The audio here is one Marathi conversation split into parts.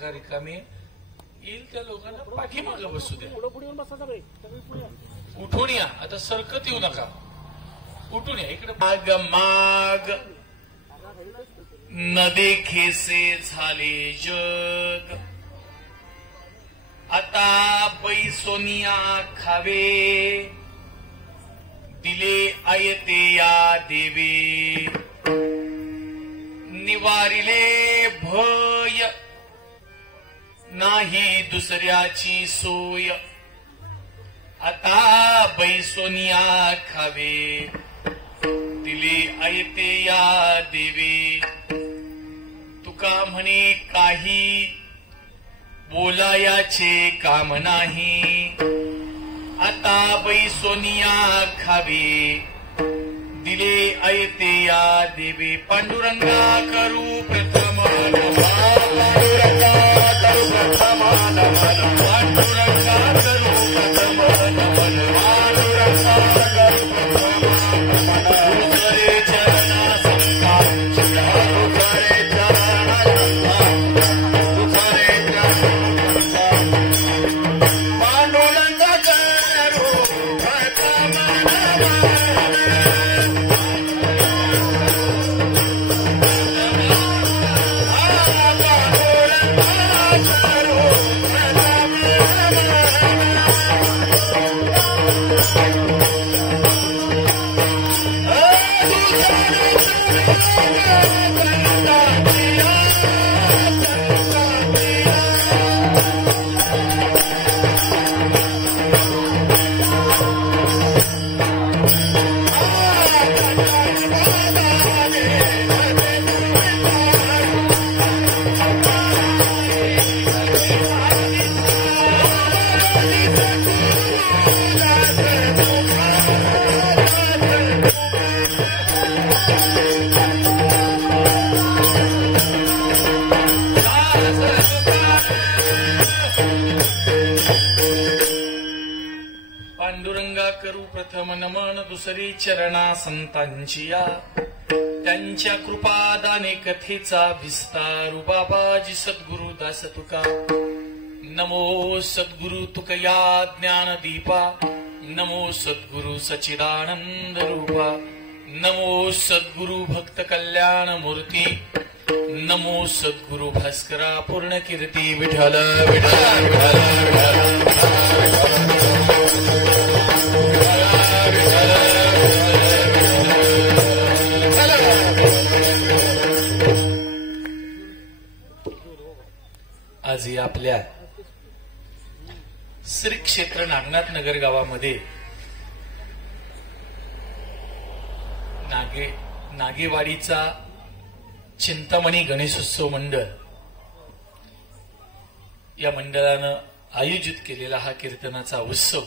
जागा रिकामी येईल त्या लोकांना पाठीमागं बसू द्या. उठून या, आता सरकत येऊ नका, उठून या इकडे. माग माग न देखेसे झाले जग, आता बैसोनिया खावे, दिले आयते या देवे, निवारिले भय, नाही दुसऱ्याची सोय, आता बैसोनिया खावे, दिले आयते या देवे. तुका म्हणे काही बोलायाचे काम नाही, आता बैसोनिया खावे, दिले आयते या देवे. पांडुरंगा करू प्रथम नमः, पांडुरंगा करू प्रथम नमः, पांडुरंगा करू प्रथम नमः, पांडुरंगा करू प्रथम नमः. दुसरे चरणा संतांचिया, दुसरे चरणा संतांचिया, दुसरे चरणा पांडुरंगा करू प्रथम नमः. करू प्रथम नमन दुसरी चरणा संतांचिया, त्यांच्या कृपादाने कथेचा विस्तारू. बाबाजी सद्गुरु दास तुका, नमो सद्गुरु तुकया ज्ञानदीपा, नमो सद्गुरु सचिदानंद रूपा, नमो सद्गुरु भक्त कल्याण मूर्ती, नमो सद्गुरु भास्करा पूर्ण कीर्ती. विठ्ठल विठ्ठल विठ्ठल आज आपल्या श्री क्षेत्र नागनाथ नगर गावामध्ये नागेवाडीचा चिंतामणी गणेशोत्सव मंडळ या मंडळानं आयोजित केलेला हा कीर्तनाचा उत्सव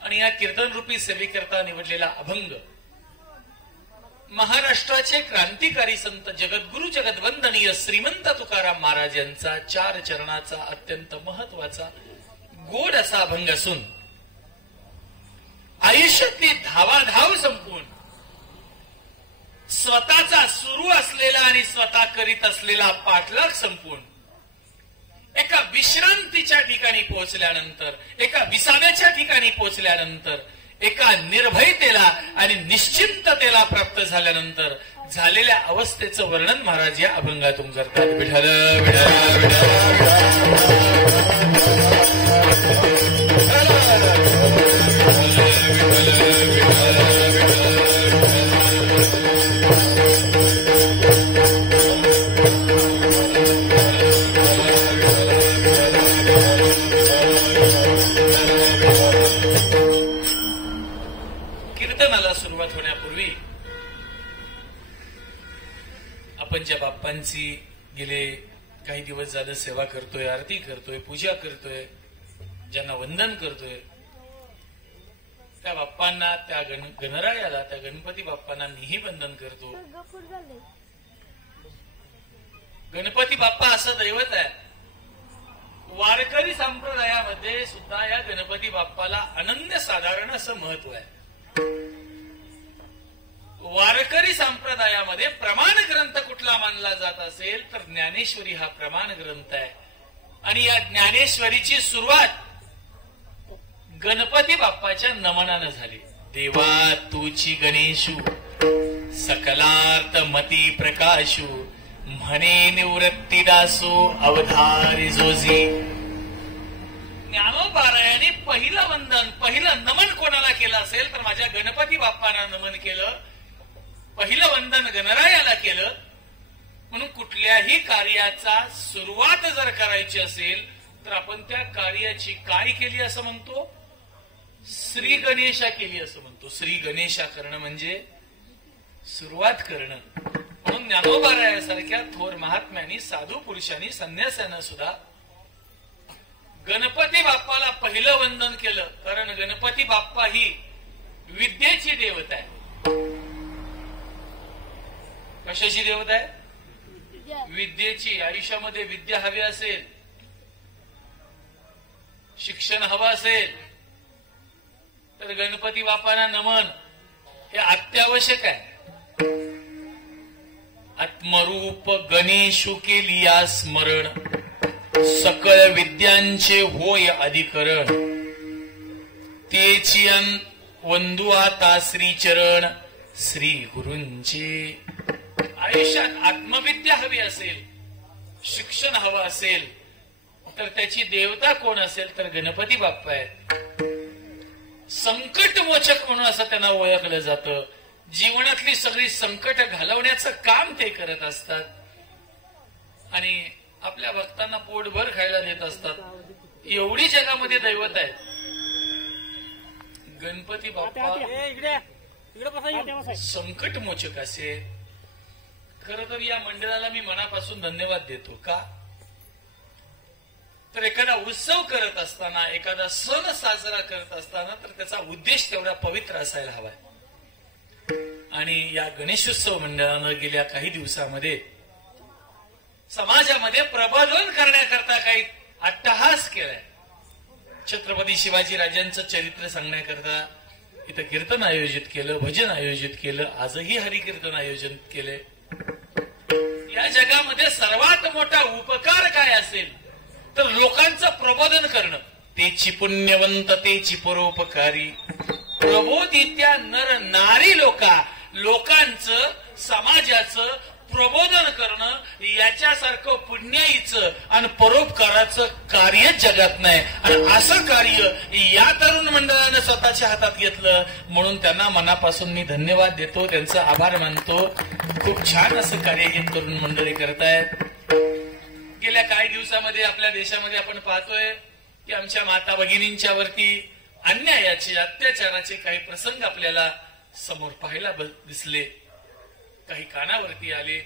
आणि या कीर्तनरूपी सेवेकरता निवडलेला अभंग महाराष्ट्राचे क्रांतिकारी संत जगद्गुरु जगद्वंदनीय श्रीमंत तुकाराम महाराज यांचा 4 चरणाचा अत्यंत महत्वाचा गोड असा अभंग असून आयुष्यातली धावाधाव संपून स्वतःचा सुरू असलेला आणि स्वतः करीत असलेला पाठलाग संपून एका विश्रांतीच्या ठिकाणी पोहोचल्यानंतर, एका विसाव्याच्या ठिकाणी पोहोचल्यानंतर, एका निर्भयतेला आणि निश्चिंततेला प्राप्त झाल्यानंतर झालेल्या अवस्थेचं वर्णन महाराज या अभंगातून करतात. विठ्ठल विठ्ठल कीर्तनाला सुरुवात होण्यापूर्वी आपण ज्या बाप्पांची गेले काही दिवस झालं सेवा करतोय, आरती करतोय, पूजा करतोय, ज्यांना वंदन करतोय, त्या बाप्पांना, त्या गणरायाला, त्या गणपती बाप्पांना मीही वंदन करतो. गणपती बाप्पा असं दैवत आहे. वारकरी संप्रदायामध्ये सुद्धा या गणपती बाप्पाला अनन्य साधारण असं महत्व आहे. वारकरी संप्रदायामध्ये प्रमाण ग्रंथ कुठला मानला जात असेल तर ज्ञानेश्वरी हा प्रमाण ग्रंथ आहे. आणि या ज्ञानेश्वरीची सुरुवात गणपती बाप्पाच्या नमनानं झाली. देवा तुची गणेशू सकलार्थ मती प्रकाशू म्हणे निवृत्ती दासो अवधारी जोजी. ज्ञानोबारायाने पहिलं वंदन पहिलं नमन कोणाला केलं असेल तर माझ्या गणपती बाप्पांना नमन केलं. पहिलं वंदन गणरायाला केलं. म्हणून कुठल्याही कार्याचा सुरुवात जर करायची असेल तर आपण त्या कार्याची काय केली असं म्हणतो, श्री गणेशा केली असं म्हणतो. श्री गणेशा करणं म्हणजे सुरुवात करणं. म्हणून ज्ञानोबारायासारख्या थोर महात्म्यांनी साधू पुरुषांनी संन्यासांना सुद्धा गणपती बाप्पाला पहिलं वंदन केलं. कारण गणपती बाप्पा ही विद्येची देवता आहे. कशाची देवता आहे? विद्येची. आयुष्यामध्ये विद्या हवी असेल, शिक्षण हवं असेल तर गणपती बाप्पांना नमन हे अत्यावश्यक आहे. आत्मरूप गणेशु केलिया स्मरण सकळ विद्यांचे होय अधिकरण. तेची वंदू आता श्रीचरण श्री गुरूंचे. आयुष्यात आत्मविद्या हवी असेल, शिक्षण हवं असेल तर त्याची देवता कोण असेल तर गणपती बाप्पा आहेत. संकट मोचक म्हणून असं त्यांना ओळखलं जातं. जीवनातली सगळी संकट घालवण्याचं काम ते करत असतात आणि आपल्या भक्तांना पोटभर खायला देत असतात. एवढी जगामध्ये दैवत आहे. गणपती बाप्पा संकट मोचक असे. खरं तर या मंडळाला मी मनापासून धन्यवाद देतो. का तर एखादा उत्सव करत असताना, एखादा सण साजरा करत असताना तर त्याचा उद्देश तेवढा पवित्र असायला हवाय. आणि या गणेशोत्सव मंडळानं गेल्या काही दिवसामध्ये समाजामध्ये प्रबोधन करण्याकरता काही अट्टहास केलाय. छत्रपती शिवाजी राजांचं चरित्र सांगण्याकरता इथं कीर्तन आयोजित केलं, भजन आयोजित केलं, आजही हरिकीर्तन आयोजित केले. या जगामध्ये सर्वात मोठा उपकार काय असेल तर लोकांचं प्रबोधन करणं. तेची पुण्यवंत तेची परोपकारी प्रबोधित्या नर नारी लोकांचं समाजाचं प्रबोधन करणं याच्यासारखं पुण्याईचं आणि परोपकाराचं कार्य जगात नाही. आणि असं कार्य या तरुण मंडळानं स्वतःच्या हातात घेतलं म्हणून त्यांना मनापासून मी धन्यवाद देतो, त्यांचं आभार मानतो. खूप छान असं कार्य हे तरुण मंडळी करतायत. गेल्या काही दिवसामध्ये आपल्या देशामध्ये आपण पाहतोय की आमच्या माता भगिनींच्या वरती अन्यायाचे, अत्याचाराचे काही प्रसंग आपल्याला समोर पाहायला दिसले, काही कानावरती आले.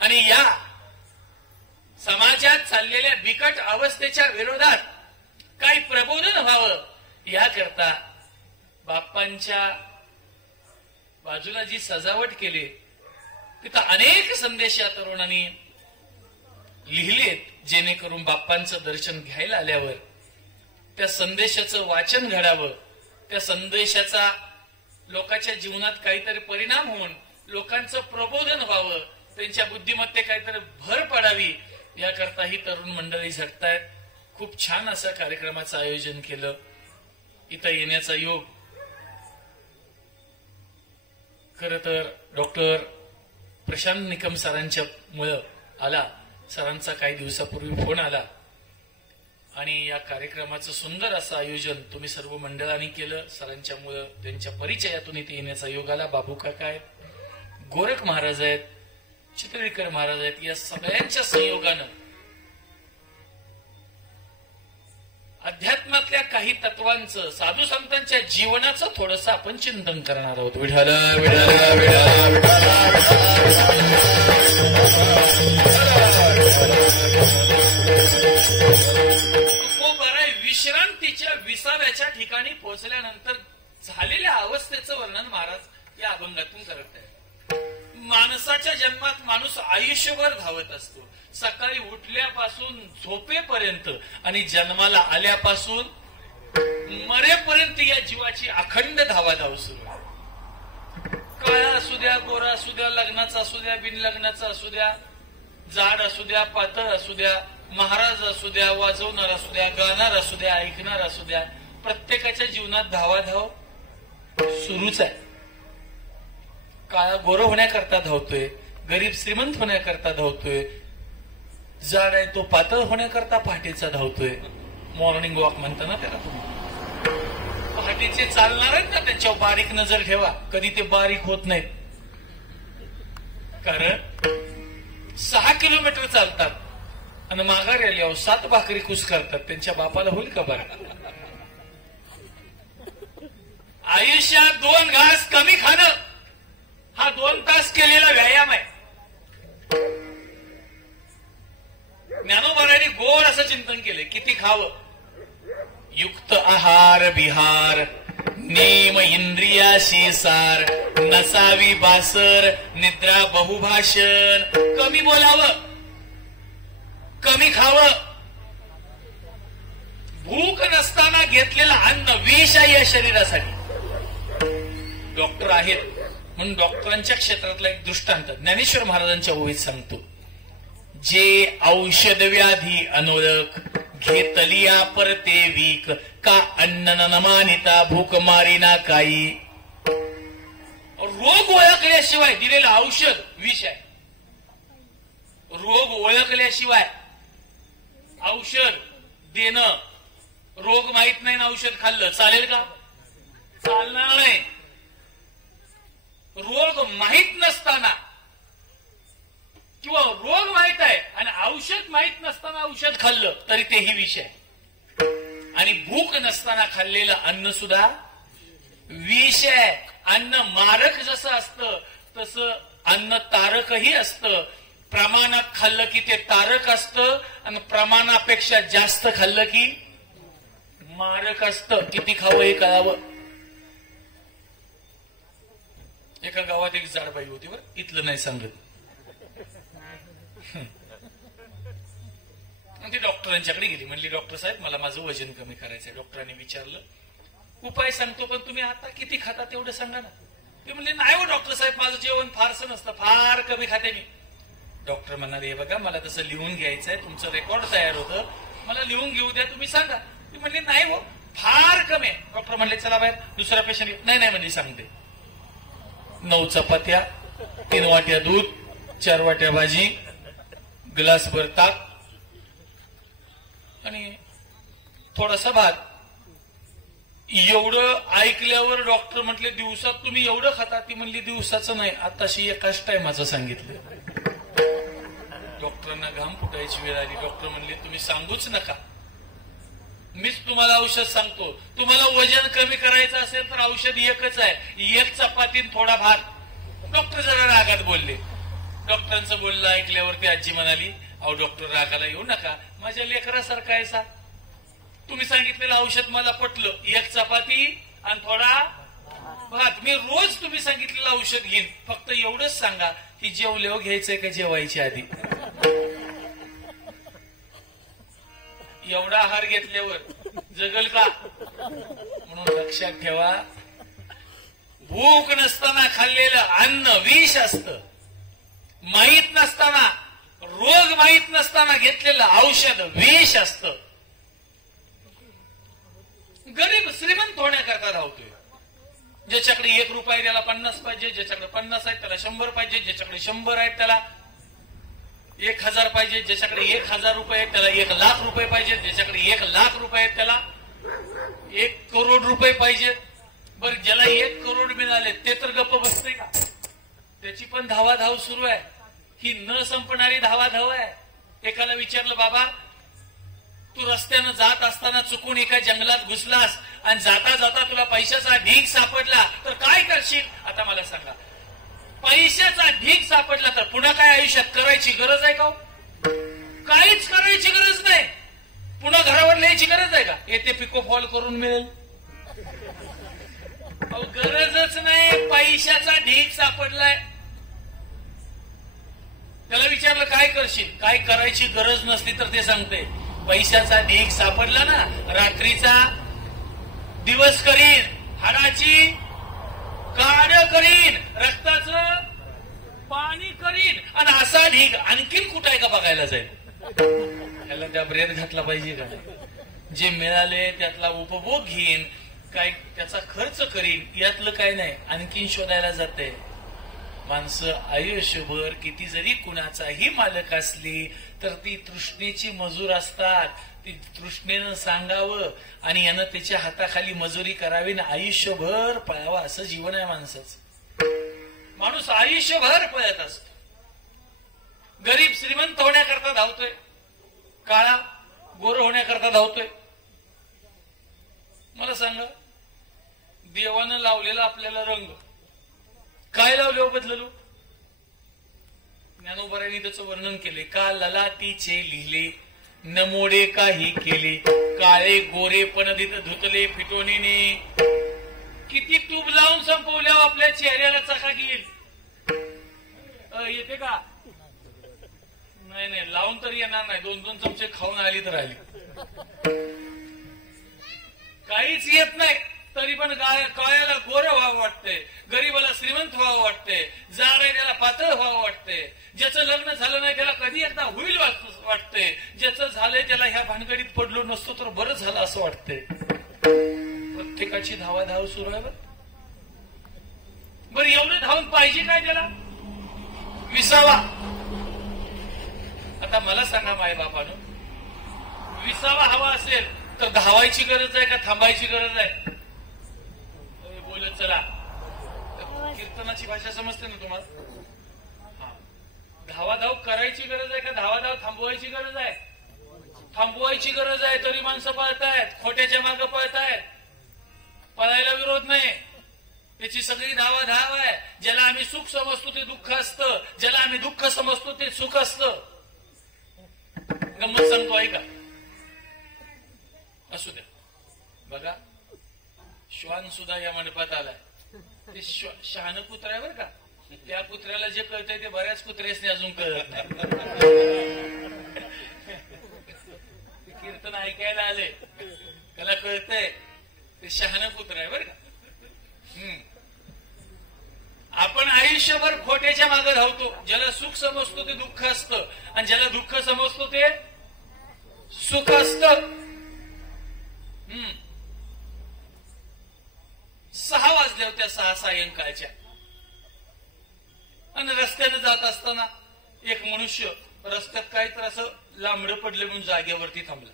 आणि या समाजात चाललेल्या बिकट अवस्थेच्या विरोधात काही प्रबोधन व्हावं याकरता बाप्पांच्या बाजूला जी सजावट केली तिथं अनेक संदेश या तरुणांनी लिहिलेत, जेणेकरून बाप्पांचं दर्शन घ्यायला आल्यावर त्या संदेशाचं वाचन घडावं, त्या संदेशाचा लोकांच्या जीवनात काहीतरी परिणाम होऊन लोकांचं प्रबोधन व्हावं, त्यांच्या बुद्धिमत्ते काहीतरी भर पडावी याकरता ही तरुण मंडळी झटतायत. खूप छान असं कार्यक्रमाचं आयोजन केलं. इथं येण्याचा योग खरं तर डॉक्टर प्रशांत निकम सरांच्या मुळे आला. सरांचा काही दिवसापूर्वी फोन आला आणि या कार्यक्रमाचं सुंदर असं आयोजन तुम्ही सर्व मंडळांनी केलं. सरांच्या मुळे त्यांच्या परिचयातून इथे येण्याचा योग आला. बाबू काका आहेत, गोरख महाराज आहेत, चितळीकर महाराज आहेत. या सगळ्यांच्या संयोगानं अध्यात्मातल्या काही तत्वांचं, साधू संतांच्या जीवनाचं थोडंसं आपण चिंतन करणार आहोत. विठाला विठाला विठाला विश्रांतीच्या विसाव्याच्या ठिकाणी पोहोचल्यानंतर झालेल्या अवस्थेचं वर्णन महाराज या अभंगातून करत आहेत. माणसाच्या जन्मात माणूस आयुष्यभर धावत असतो. सकाळी उठल्यापासून झोपेपर्यंत आणि जन्माला आल्यापासून मरेपर्यंत या जीवाची अखंड धावाधाव सुरू आहे. काळा असू द्या, गोरा असू द्या, लग्नाचा असू द्या, बिन लग्नाचा असू द्या, जाड असू द्या, पातळ असू द्या, महाराज असू द्या, वाजवणार असू द्या, गाणार असू द्या, ऐकणार असू द्या, प्रत्येकाच्या जीवनात धावाधाव सुरूच आहे. काळा गोर होण्याकरता धावतोय, गरीब श्रीमंत होण्याकरता धावतोय, जाड आहे तो पातळ होण्याकरता पहाटेचा धावतोय. मॉर्निंग वॉक म्हणता ना त्याला तुम्ही. पहाटेचे चालणार आहेत ना, त्यांच्यावर बारीक नजर ठेवा, कधी ते बारीक होत नाहीत. कारण 6 किलोमीटर चालतात आणि माघारी आल्यावर 7 भाकरी कुस करतात. त्यांच्या बापाला होईल का बरं? आयुष्यात 2 घास कमी खाणं हा 2 तास केलेला व्यायाम आहे. ज्ञानोबारांनी गोड असं चिंतन केले, किती खावं? युक्त आहार विहार, नेम इंद्रियाशी सार, नसावी बासर, निद्रा बहुभाषण. कमी बोलावं, कमी खावं. भूक नसताना घेतलेलं अन्न विष आहे या शरीरासाठी. डॉक्टर आहेत म्हणून डॉक्टरांच्या क्षेत्रातला एक दृष्टांत ज्ञानेश्वर महाराजांच्या ओळीत सांगतो. जे औषध व्याधी अनोळख, घेतलिया परते वीक, का अन्न न मानिता भूक मारिना काही. रोग ओळखल्याशिवाय दिलेलं औषध विष आहे. रोग ओळखल्याशिवाय औषध देणं, रोग माहित नाही ना औषध खाल्लं चालेल का? चालणार नाही. रोग माहित नसताना किंवा रोग माहित आहे आणि औषध माहित नसताना औषध खाल्लं तरी तेही विष आहे. आणि भूक नसताना खाल्लेलं अन्न सुद्धा विष आहे. अन्न मारक जसं असतं तसं अन्न तारकही असतं. प्रमाणात खाल्लं की ते तारक असतं आणि प्रमाणापेक्षा जास्त खाल्लं की मारक असतं. किती खावं हे कळावं. एका गावात एक जाडबाई होती, बरं इथलं नाही सांगत. ती डॉक्टरांच्याकडे गेली, म्हणली डॉक्टर साहेब मला माझं वजन कमी करायचंय. डॉक्टरांनी विचारलं उपाय सांगतो पण तुम्ही आता किती खाता तेवढं सांगा ना. ते म्हणले नाही हो डॉक्टर साहेब माझं जेवण फारसं नसतं, फार कमी खाते मी. डॉक्टर म्हणाले हे बघा मला तसं लिहून घ्यायचंय, तुमचं रेकॉर्ड तयार होतं, मला लिहून घेऊ द्या, तुम्ही सांगा. ते म्हणले नाही हो फार कमी. डॉक्टर म्हणले चला बाहेर दुसरा पेशंट. नाही नाही म्हणजे सांगते. 9 चपात्या, 3 वाट्या दूध, 4 वाट्या भाजी, ग्लासभर ताक आणि थोडासा भात. एवढं ऐकल्यावर डॉक्टर म्हटले दिवसात तुम्ही एवढं खाता? ती म्हणली दिवसाचं नाही, आताशी एकाच टायमाचं सांगितलं. डॉक्टरांना घाम फुटायची वेळ आली. डॉक्टर म्हणले तुम्ही सांगूच नका, मीच तुम्हाला औषध सांगतो. तुम्हाला वजन कमी करायचं असेल तर औषध एकच आहे, 1 चपाती थोडा भात. डॉक्टर जरा रागात बोलले. डॉक्टरांचं बोलणं ऐकल्यावर ती आजी म्हणाली अहो डॉक्टर रागाला येऊ नका, माझ्या लेकरासारखा आहे सा. तुम्ही सांगितलेलं औषध मला पटलं, 1 चपाती आणि थोडा भात. मी रोज तुम्ही सांगितलेलं औषध घेईन, फक्त एवढंच सांगा की जेवल्यावर घ्यायचंय का जेवायच्या आधी. एवढा आहार घेतल्यावर जगल का? म्हणून लक्षात ठेवा, भूक नसताना खाल्लेलं अन्न विष असतं. माहीत नसताना, रोग माहीत नसताना घेतलेलं औषध विष असतं. गरीब श्रीमंत होण्याकरता धावतोय. ज्याच्याकडे 1 रुपया त्याला 50 पाहिजे, ज्याच्याकडे 50 आहेत त्याला 100 पाहिजे, ज्याच्याकडे 100 आहेत त्याला 1000 पाहिजे, ज्याच्याकडे 1000 रुपये आहेत त्याला 1,00,000 रुपये पाहिजे, ज्याच्याकडे 1,00,000 रुपये आहेत त्याला 1 करोड रुपये पाहिजे. बरं ज्याला 1 करोड मिळाले ते तर गप्प बसते का? त्याची पण धावाधाव सुरू आहे. ही न संपणारी धावाधाव आहे. एकाला विचारलं बाबा तू रस्त्यानं जात असताना चुकून एका जंगलात घुसलास आणि जाता जाता तुला पैशाचा ढीग सापडला तर काय करशील? आता मला सांगा, पैशाचा ढीग सापडला तर पुन्हा काय आयुष्यात करायची गरज आहे का? काहीच करायची गरज नाही. पुन्हा घरावर लिहायची गरज आहे का? येते पिको फॉल करून मिळेल. गरजच नाही. पैशाचा ढीग सापडलाय. त्याला विचारलं काय करशील? काय करायची गरज नसली तर ते सांगते पैशाचा ढीग सापडला ना, रात्रीचा दिवस करीन, हाडाची काळ करीन, रक्ताचं पाणी करीन, आणि असा ढीग आणखीन कुठं आहे का बघायला जाईल. त्याला त्या ब्रेड घातला पाहिजे का. जे मिळाले त्यातला उपभोग घेईन, काय त्याचा खर्च करीन, यातलं काय नाही, आणखीन शोधायला जाते. माणसं आयुष्यभर किती जरी कुणाचाही मालक असली तर ती तृष्णेची मजूर असतात. ती तृष्णेनं सांगावं आणि यानं त्याच्या हाताखाली मजुरी करावी ना आयुष्यभर पळावं, असं जीवन आहे माणसाचं. माणूस आयुष्यभर पळत असतो. गरीब श्रीमंत होण्याकरता धावतोय, काळा गोर होण्याकरता धावतोय. मला सांगा, देवानं लावलेला आपल्याला रंग काय लावले हो बदललो. ज्ञानोबारांनी त्याचं वर्णन केले. का ललाटीचे लिहिले न मोडे काही केले, काळे गोरे पण धुतले फिटोनीने. किती तूप लावून संपवल्या आपल्या चेहऱ्याला चका घेईल. येते का. नाही नाही, लावून तरी येणार नाही. 2-2 चमचे खाऊन आली तर आली. काहीच येत नाही तरी पण काळ्याला गोरं व्हावं वाटतंय, गरीबाला श्रीमंत व्हावं वाटतंय, जाड आहे त्याला पातळ व्हावं वाटतंय, ज्याचं लग्न झालं नाही त्याला कधी एकदा होईल वाटतंय, ज्याचं झालंय त्याला ह्या भानगडीत पडलो नसतो तर बरं झालं असं वाटतंय. प्रत्येकाची धावाधाव सुरू आहे. बरं एवढं धावून पाहिजे काय त्याला. विसावा. आता मला सांगा मायबापानं, विसावा हवा असेल तर धावायची गरज आहे का थांबायची गरज आहे. बोलत चला. कीर्तनाची भाषा समजते ना तुम्हाला. धावाधाव करायची गरज आहे का धावाधाव थांबवायची गरज आहे. थांबवायची गरज आहे तरी माणसं पळतायत, खोट्याच्या मागे पळतायत. पळायला विरोध नाही, त्याची सगळी धावाधाव आहे. ज्याला आम्ही सुख समजतो ते दुःख असतं, ज्याला आम्ही दुःख समजतो ते सुख असतं. गंमत सांगतो आहे का. असू द्या. बघा, श्वान सुद्धा या मंडपात आलाय. ते शहाणं कुत्रा आहे बरं का. त्या कुत्र्याला जे कळतंय ते बऱ्याच कुत्र्यासनी अजून कळत नाही. कीर्तन ऐकायला आले त्याला कळतंय ते शहाणं कुत्रा आहे बरं का. आपण आयुष्यभर खोट्याच्या मागे धावतो. ज्याला सुख समजतो ते दुःख असतं आणि ज्याला दुःख समजतो ते सुख असतं. 6 वाजल्या होत्या, 6 सायंकाळच्या. आणि रस्त्याने जात असताना एक मनुष्य रस्त्यात काही तर असं लांबडं पडले म्हणून जागेवरती थांबला.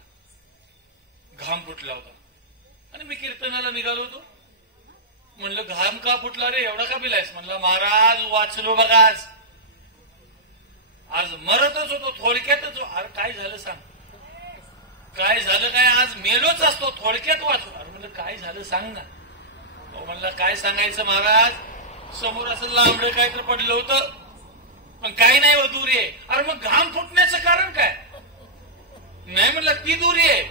घाम फुटला होता आणि मी कीर्तनाला निघालो होतो. म्हणलं घाम का फुटला रे, एवढा का पिलायस. म्हणला महाराज वाचलो बघा, आज मरतच होतो थोडक्यातच. अरे काय झालं सांग. काय झालं काय, आज मेलोच असतो थोडक्यात वाचलो. अरे म्हणलं काय झालं सांग ना. म्हणला काय सांगायचं महाराज, समोर असं लांबडं काय तर पडलं होतं पण काही नाही हो, दूर आहे. अरे मग घाम फुटण्याचं कारण काय. नाही म्हणलं ती दूरी आहे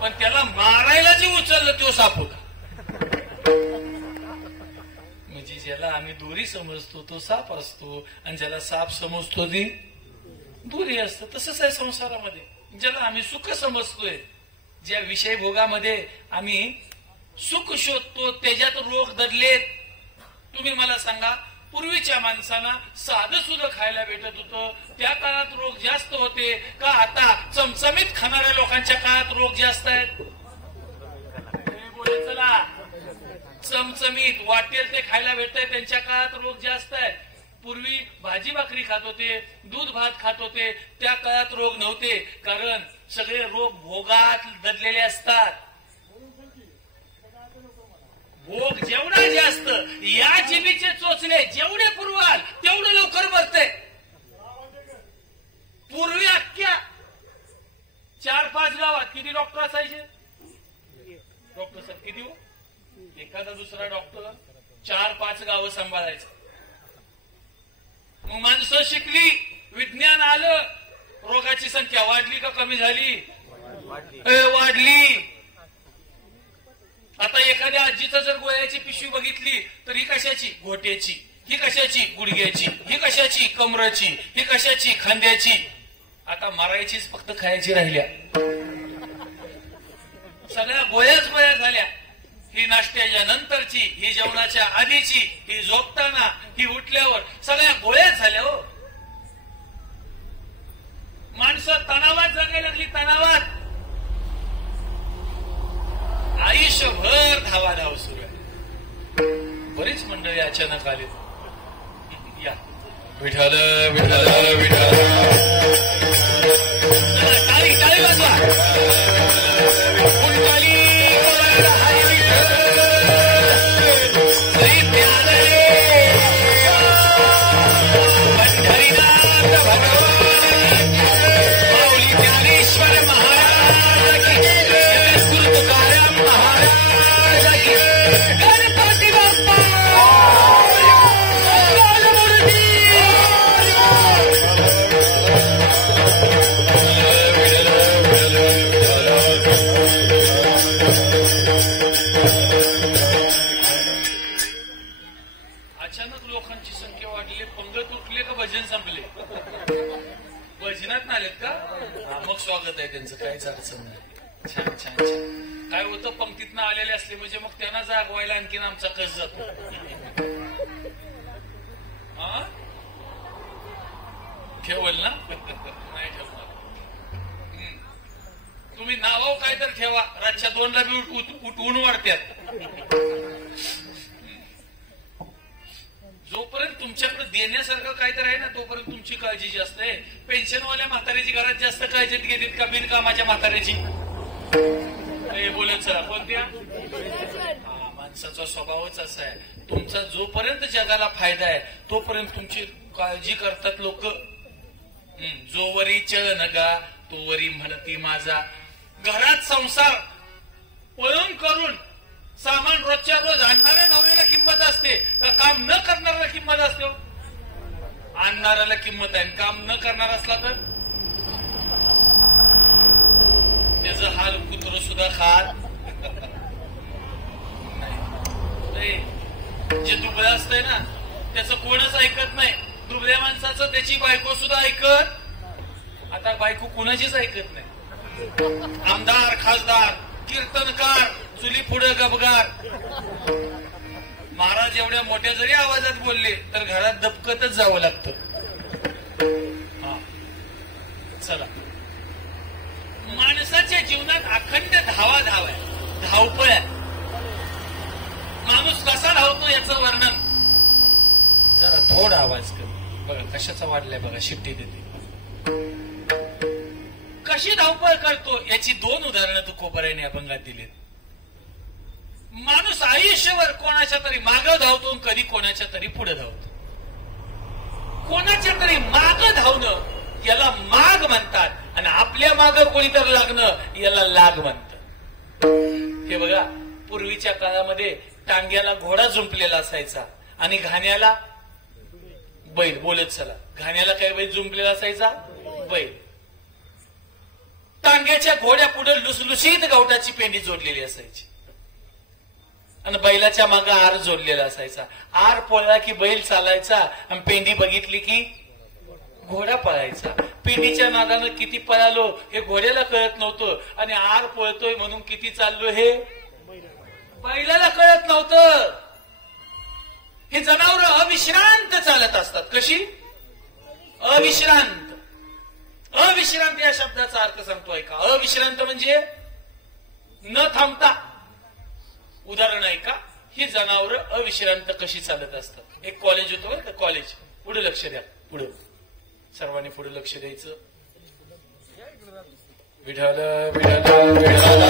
पण त्याला मारायला जे उचललं तो साप होता. म्हणजे ज्याला आम्ही दोरी समजतो तो साप असतो आणि ज्याला साप समजतो ती दोरी असतं. तसंच आहे संसारामध्ये. ज्याला आम्ही सुख समजतोय, ज्या विषय भोगामध्ये आम्ही सुख शोधतो त्याच्यात रोग दडलेत. तुम्ही मला सांगा, पूर्वीच्या माणसांना साधं सुद्धा खायला भेटत होतं, त्या काळात रोग जास्त होते का आता चमचमीत खाणाऱ्या लोकांच्या काळात रोग जास्त आहेत. बोलत चला, चमचमीत वाटेल ते खायला भेटतंय त्यांच्या काळात रोग जास्त आहेत. पूर्वी भाजी भाकरी खात होते, दूध भात खात होते, त्या काळात रोग नव्हते. कारण सगळे रोग भोगात दडलेले असतात. भोग जेवढा जास्त, या जिभेचे चोचले जेवढे पुरवाल तेवढं लवकर भरते. पूर्वी अख्ख्या 4-5 गावात किती डॉक्टर असायचे. डॉक्टर साहेब किती हो, एखादा दुसरा डॉक्टर 4-5 गावं सांभाळायचं. मग माणसं शिकली, विज्ञान आलं, रोगाची संख्या वाढली का कमी झाली. वाढली. आता एखाद्या आजीचं जर गोळ्याची पिशवी बघितली तर ही कशाची, घोट्याची, ही कशाची, गुडघ्याची, ही कशाची, कमराची, ही कशाची, खांद्याची. आता मारायचीच फक्त खायची राहिल्या. सगळ्या गोळ्याच गोळ्या झाल्या. ही नाश्त्याच्या नंतरची, ही जेवणाच्या आधीची, ही झोपताना, ही उठल्यावर, सगळ्या गोळ्याच झाल्या हो. माणसं तणावात जगायला लागली, तणावात. आयुष्यभर धावाधाव सुरू आहे. बरीच मंडळी अचानक आली. या विठ्ठल विठ्ठल विठ्ठल, टाळी टाळी वाजवा. कुंडली हरी विठ्ठल, श्री ज्ञानदेव पंढरीनाथ भगवान, माऊली ज्ञानेश्वर महाराज की, गुरु तुकाराम महाराज की, गणपती बाप्पा अचानक लोकांची संख्या वाढली. पंगत उठले का भजन संपले? भजनात ना आलेत का? मग स्वागत आहे त्यांचं, काहीच अडचण नाही. छान छान छान. काय होतं, पंक्तीतनं आलेले असले म्हणजे मग त्यांना जागवायला आणखीन आमचा कस जातो. ठेवल ना? नाही ठेवणार. तुम्ही नावाव काय तर ठेवा, रातच्या 2ला बी उठवून वाढत्यात. जोपर्यंत तुमच्याकडे देण्यासारखं काहीतरी आहे ना, तोपर्यंत तुमची काळजी जास्त आहे. पेन्शनवाल्या म्हाताऱ्याची घरात जास्त काळजी घेतात का बिनकामाच्या म्हाताऱ्याची? बोलत चला कोणत्या? माणसाचा स्वभावच असा आहे. तुमचा जोपर्यंत जगाला फायदा आहे तोपर्यंत तुमची काळजी करतात लोक. जोवरी नगा तोवरी म्हणती माझा. घरात संसार पळून करून सामान रोजच्या रोज आणणाऱ्या नवऱ्याला किंमत असते तर काम न करणाऱ्याला किंमत असते? आणणाऱ्याला किंमत आहे, काम न करणार असला तर त्याचं हाल कुत्र सुद्धा खात नाही. जे दुबळं असतंय ना त्याचं कोणच ऐकत नाही. दुबळ्या माणसाचं त्याची बायको सुद्धा ऐकत. आता बायको कुणाचीच ऐकत नाही. आमदार, खासदार, कीर्तनकार, चुली पुढे गबगार. महाराज एवढ्या मोठ्या जरी आवाजात बोलले तर घरात दबकतच जावं लागतं. चला, माणसाच्या जीवनात अखंड धावाधाव आहे, धावपळ आहे. माणूस कसा धावतो याचं वर्णन जरा थोडा आवाज कर. बघा कशाचा वाढलाय बघा, शिट्टी देते. कशी धावपळ करतो याची 2 उदाहरणं तुकोबारायाने अभंगात दिलीत. माणूस आयुष्यभर कोणाच्या तरी मागं धावतो, कधी कोणाच्या तरी पुढे धावतो. कोणाच्या तरी मागं धावणं याला माग म्हणतात आणि आपल्या मागं कोणीतरी लागणं याला लाग म्हणतात. हे बघा, पूर्वीच्या काळामध्ये टांग्याला घोडा जुंपलेला असायचा आणि घाण्याला बैल. बोलत चला, घाण्याला काय बैल जुंपलेला असायचा? बैल. टांग्याच्या घोड्या पुढे लुसलुशीत गवटाची पेंडी जोडलेली असायची आणि बैलाच्या मागे आर जोडलेला असायचा. आर पळला की बैल चालायचा आणि पेंडी बघितली की घोडा पळायचा. पेंडीच्या नादानं किती पळालो हे घोड्याला कळत नव्हतं आणि आर पळतोय म्हणून किती चाललो हे बैलाला कळत नव्हतं. हे जनावर अविश्रांत चालत असतात. कशी? अविश्रांत. अविश्रांत या शब्दाचा अर्थ सांगतोय का? अविश्रांत म्हणजे न थांबता. उदाहरण आहे का? ही जनावर अविश्रांत कशी चालत असतात. एक कॉलेज होतं बरं का, कॉलेज. पुढे लक्ष द्या, पुढे सर्वांनी पुढे लक्ष द्यायचं. विठाल विठाल विठाल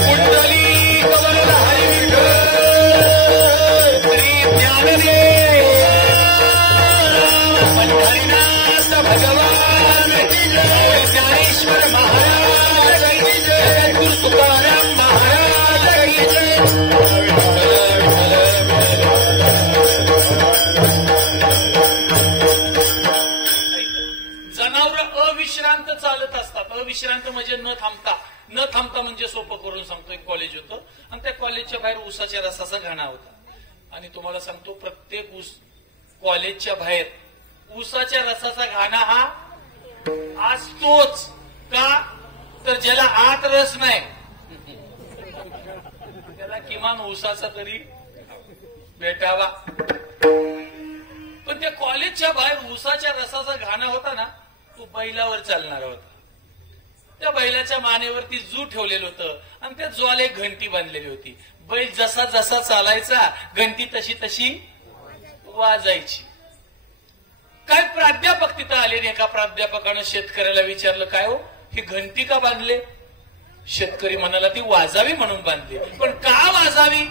कुंडली कमल हरी विठ्ठल, श्री ज्ञानदेव पंढरीनाथ भगवान, ज्ञानेश्वर महाराज की जय, गुरु तुकाराम महाराज की जय. जनावर अविश्रांत चालत असतात. अविश्रांत म्हणजे न थांबता. न थांबता म्हणजे सोपं करून सांगतो, एक कॉलेज होतं आणि त्या कॉलेजच्या बाहेर ऊसाच्या रसाचा घाणा होता. आणि तुम्हाला सांगतो, प्रत्येक ऊस कॉलेजच्या बाहेर ऊसाच्या रसाचा घाणा हा असतोच का, तर ज्याला आत रस नाही त्याला किमान ऊसाचा तरी भेटावा. पण त्या कॉलेजच्या बाहेर ऊसाच्या रसाचा घाणा होता ना, तो बैलावर चालणारा होता. त्या बैलाच्या मानेवरती जू ठेवलेलं होतं आणि त्या ज्वाला एक घंटी बांधलेली होती. बैल जसा जसा चालायचा घंटी तशी तशी वाजायची. काय प्राध्यापक तिथं आले, एका प्राध्यापकानं शेतकऱ्याला विचारलं, काय हो ही घंटी का बांधले? शेतकरी म्हणाला ती वाजावी म्हणून बांधली. पण का वाजावी?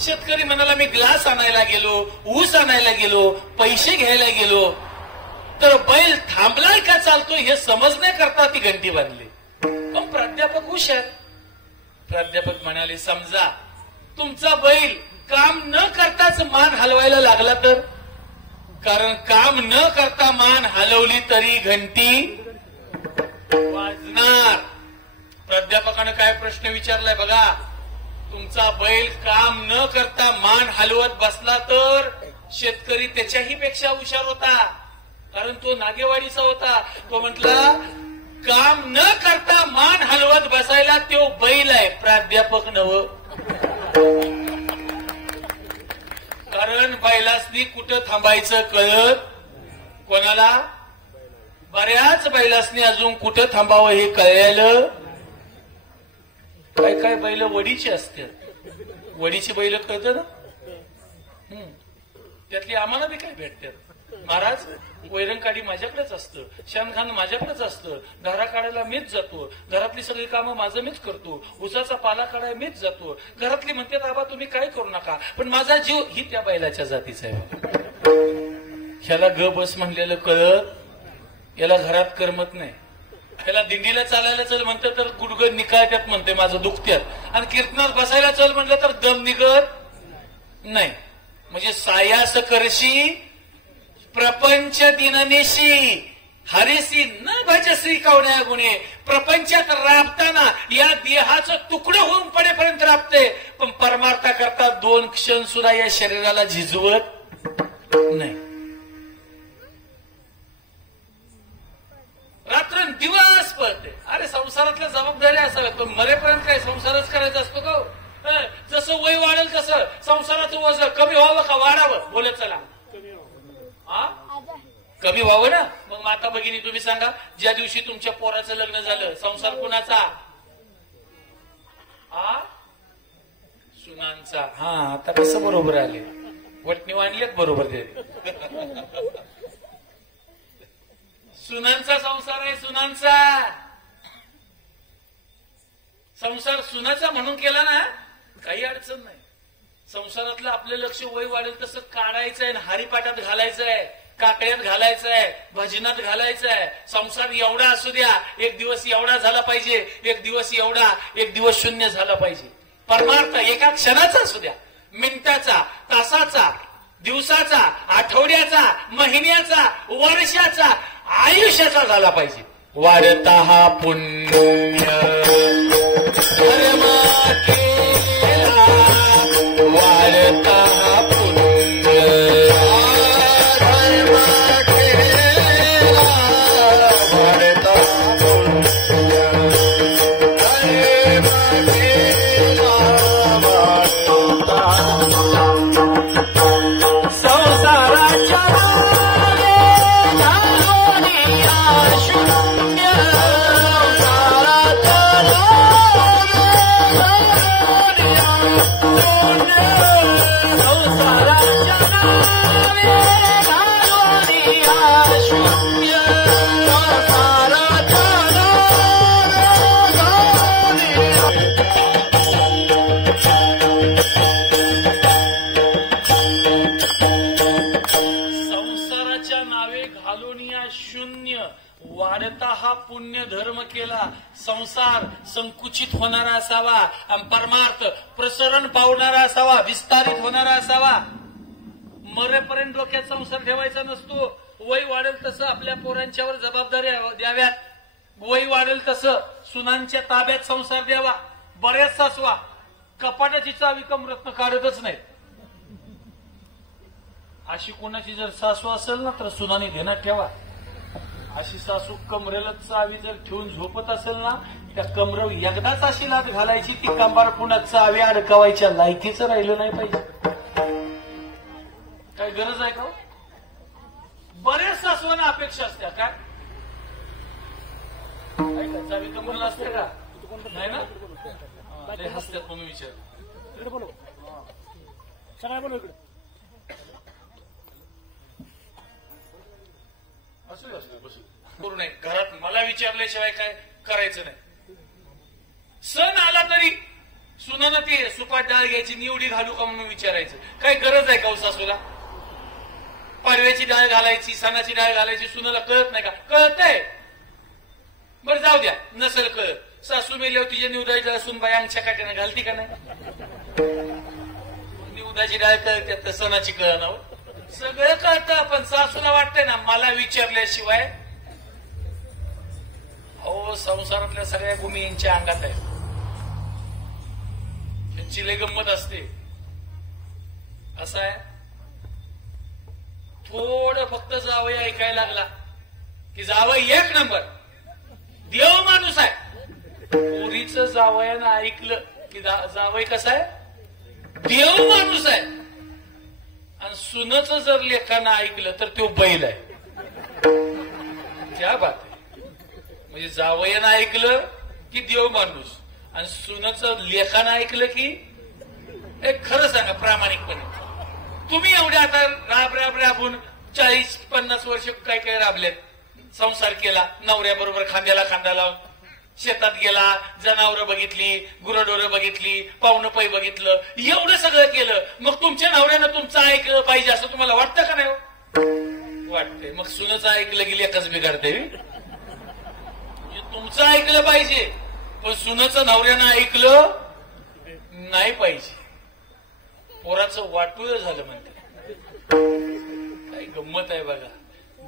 शेतकरी म्हणाला, मी ग्लास आणायला गेलो, ऊस आणायला गेलो, पैसे घ्यायला गेलो, तर बैल थांबलाय का चालतोय हे समजण्याकरता ती घंटी बांधली. पण प्राध्यापक हुशार. प्राध्यापक म्हणाले, समजा तुमचा बैल काम न करताच मान हलवायला लागला तर? कारण काम न करता मान हलवली तरी घंटी वाजणार. प्राध्यापकानं काय प्रश्न विचारलाय बघा, तुमचा बैल काम न करता मान हलवत बसला तर? शेतकरी त्याच्याही पेक्षा हुशार होता, कारण तो नागेवाडीचा होता. तो म्हटला, काम न करता मान हलवत बसायला तो बैल आहे, प्राध्यापक नव. कारण बैलासनी कुठं थांबायचं कळत कोणाला? बऱ्याच बैलासनी अजून कुठं थांबावं हे कळलेलं. काय काय बैल वडीची असतात, वडीची बैल कळतं ना, त्यातली आम्हाला बी काय भेटतात. महाराज वैरण काढी माझ्याकडेच असतं, शेणखान माझ्याकडेच असतं, धारा काढायला मीच जातो, घरातली सगळी कामं माझं मीच करतो, उसाचा पाला काढायला मीच जातो. घरातली म्हणते, बाबा तुम्ही काय करू नका, पण माझा जीव ही त्या बैलाच्या जातीचा आहे. ह्याला ग बस म्हणलेलं कळत, याला घरात करमत नाही. त्याला दिंडीला चालायला चल म्हणतं तर गुडघड निकाळत्यात म्हणते, माझं दुखत्यात. आणि कीर्तनात बसायला चल म्हटलं तर दम निघत नाही. म्हणजे सायास करशी प्रपंच दिननिशी हरिसी न भजश्री कवड्या गुणे. प्रपंचात राबताना या देहाचं तुकडं होऊन पडेपर्यंत राबते, पण परमार्था करता 2 क्षण सुद्धा या शरीराला झिजवत नाही. रात्र दिवस पळते. अरे संसारातल्या जबाबदाऱ्या असाव्यात, पण मरेपर्यंत काय संसारच करायचा असतो का? जसं वय वाढेल तसं संसाराचं वजन कमी व्हावं का वाढावं? बोलत चला, कमी व्हावं ना. मग माता भगिनी तुम्ही सांगा, ज्या दिवशी तुमच्या पोराचं लग्न झालं, संसार कुणाचा? सुनांचा. हा, आता कसं बरोबर आले, वटणी वाणीत बरोबर दे. सुनांचा संसार आहे, सुनांचा संसार सुनाचा म्हणून केला ना, काही अडचण नाही. संसारातलं आपलं लक्ष वय वाढेल तसं काढायचंय, हरिपाठात घालायचंय, काकड्यात घालायचंय, भजनात घालायचंय. संसार एवढा असू द्या, एक दिवस एवढा झाला पाहिजे, एक दिवस एवढा, एक दिवस शून्य झाला पाहिजे. परमार्थ एका क्षणाचा असू द्या, मिनिटाचा, तासाचा, दिवसाचा, आठवड्याचा, महिन्याचा, वर्षाचा, आयुष्याचा झाला पाहिजे. वाढता हा पुण्य वाढता हा पुण्य वाढता पुण्य धर्म केला. संसार संकुचित होणारा असावा आणि परमार्थ प्रसरण पावणारा असावा, विस्तारित होणारा असावा. मरेपर्यंत डोक्यात संसार ठेवायचा नसतो. वय वाढेल तसं आपल्या पोरांच्यावर जबाबदाऱ्या द्याव्यात, वय वाढेल तसं सुनांच्या ताब्यात संसार द्यावा. बऱ्याच सासवा कपाटाची चावी कमरत्न काढतच नाहीत. अशी कोणाची जर सासू असेल ना तर सुनाने ध्यानात ठेवा. अशी सासू कमरेला चावी जर ठेवून झोपत असेल ना, त्या कमरेवर एकदाच अशी लात घालायची ती कंबार पुन्हा चावी अडकवायच्या लायकीचं राहिलं नाही पाहिजे. काय गरज आहे का? बऱ्याच सासवांना अपेक्षा असत्या काय चावी कमरेला असते का? नाही ना, ते हसत्यात म्हणून विचार. करू नये घरात मला विचारल्याशिवाय काय करायचं नाही. सण आला तरी सुनानं ते सुपात डाळ घ्यायची निवडी घालू का म्हणून विचारायचं. काय गरज आहे का सासूला? पाडव्याची डाळ घालायची, सणाची डाळ घालायची सुनाला कळत नाही का? कळतंय. बरं जाऊ द्या, नसेल कळत. सासू मेल्यावर तिच्या निवदाची डाळ सुनबाई अंगच्या काट्यानं घालती का नाही? निवदाची डाळ कळते तर सणाची कळणार. सगळं कळतं पण सासूला वाटतंय ना मला विचारल्याशिवाय. अहो संसारातल्या सगळ्या गुमी यांच्या अंगात आहे. त्यांची लय गंमत असते. असं आहे थोडं फक्त जावई ऐकायला लागला की जावई एक नंबर देव माणूस आहे. पोरीचं जावयानं ऐकलं की जावई कसा आहे? देव माणूस आहे. आणि सुनचं जर लेखानं ऐकलं तर तो बैल आहे. क्या बात आहे. म्हणजे जावयानं ऐकलं की देव माणूस आणि सुनचं लेखानं ऐकलं की एक खरं सांगा प्रामाणिकपणे तुम्ही एवढे आता राबून 40-50 वर्ष काय काय राबलेत. संसार केला नवऱ्याबरोबर खांद्याला खांदा लावून, शेतात गेला, जनावरं बघितली, गुरंढोरं बघितली, पाहुणं पै बघितलं, एवढं सगळं केलं. मग तुमच्या नवऱ्यानं तुमचं ऐकलं पाहिजे असं तुम्हाला वाटतं का नाही? वाटतंय. मग सुनचं ऐकलं की लेकच बिघडते. तुमचं ऐकलं पाहिजे पण सुनचं नवऱ्यानं ऐकलं नाही पाहिजे. पोराचं वाटूळ झालं म्हणते. काही गंमत आहे बघा.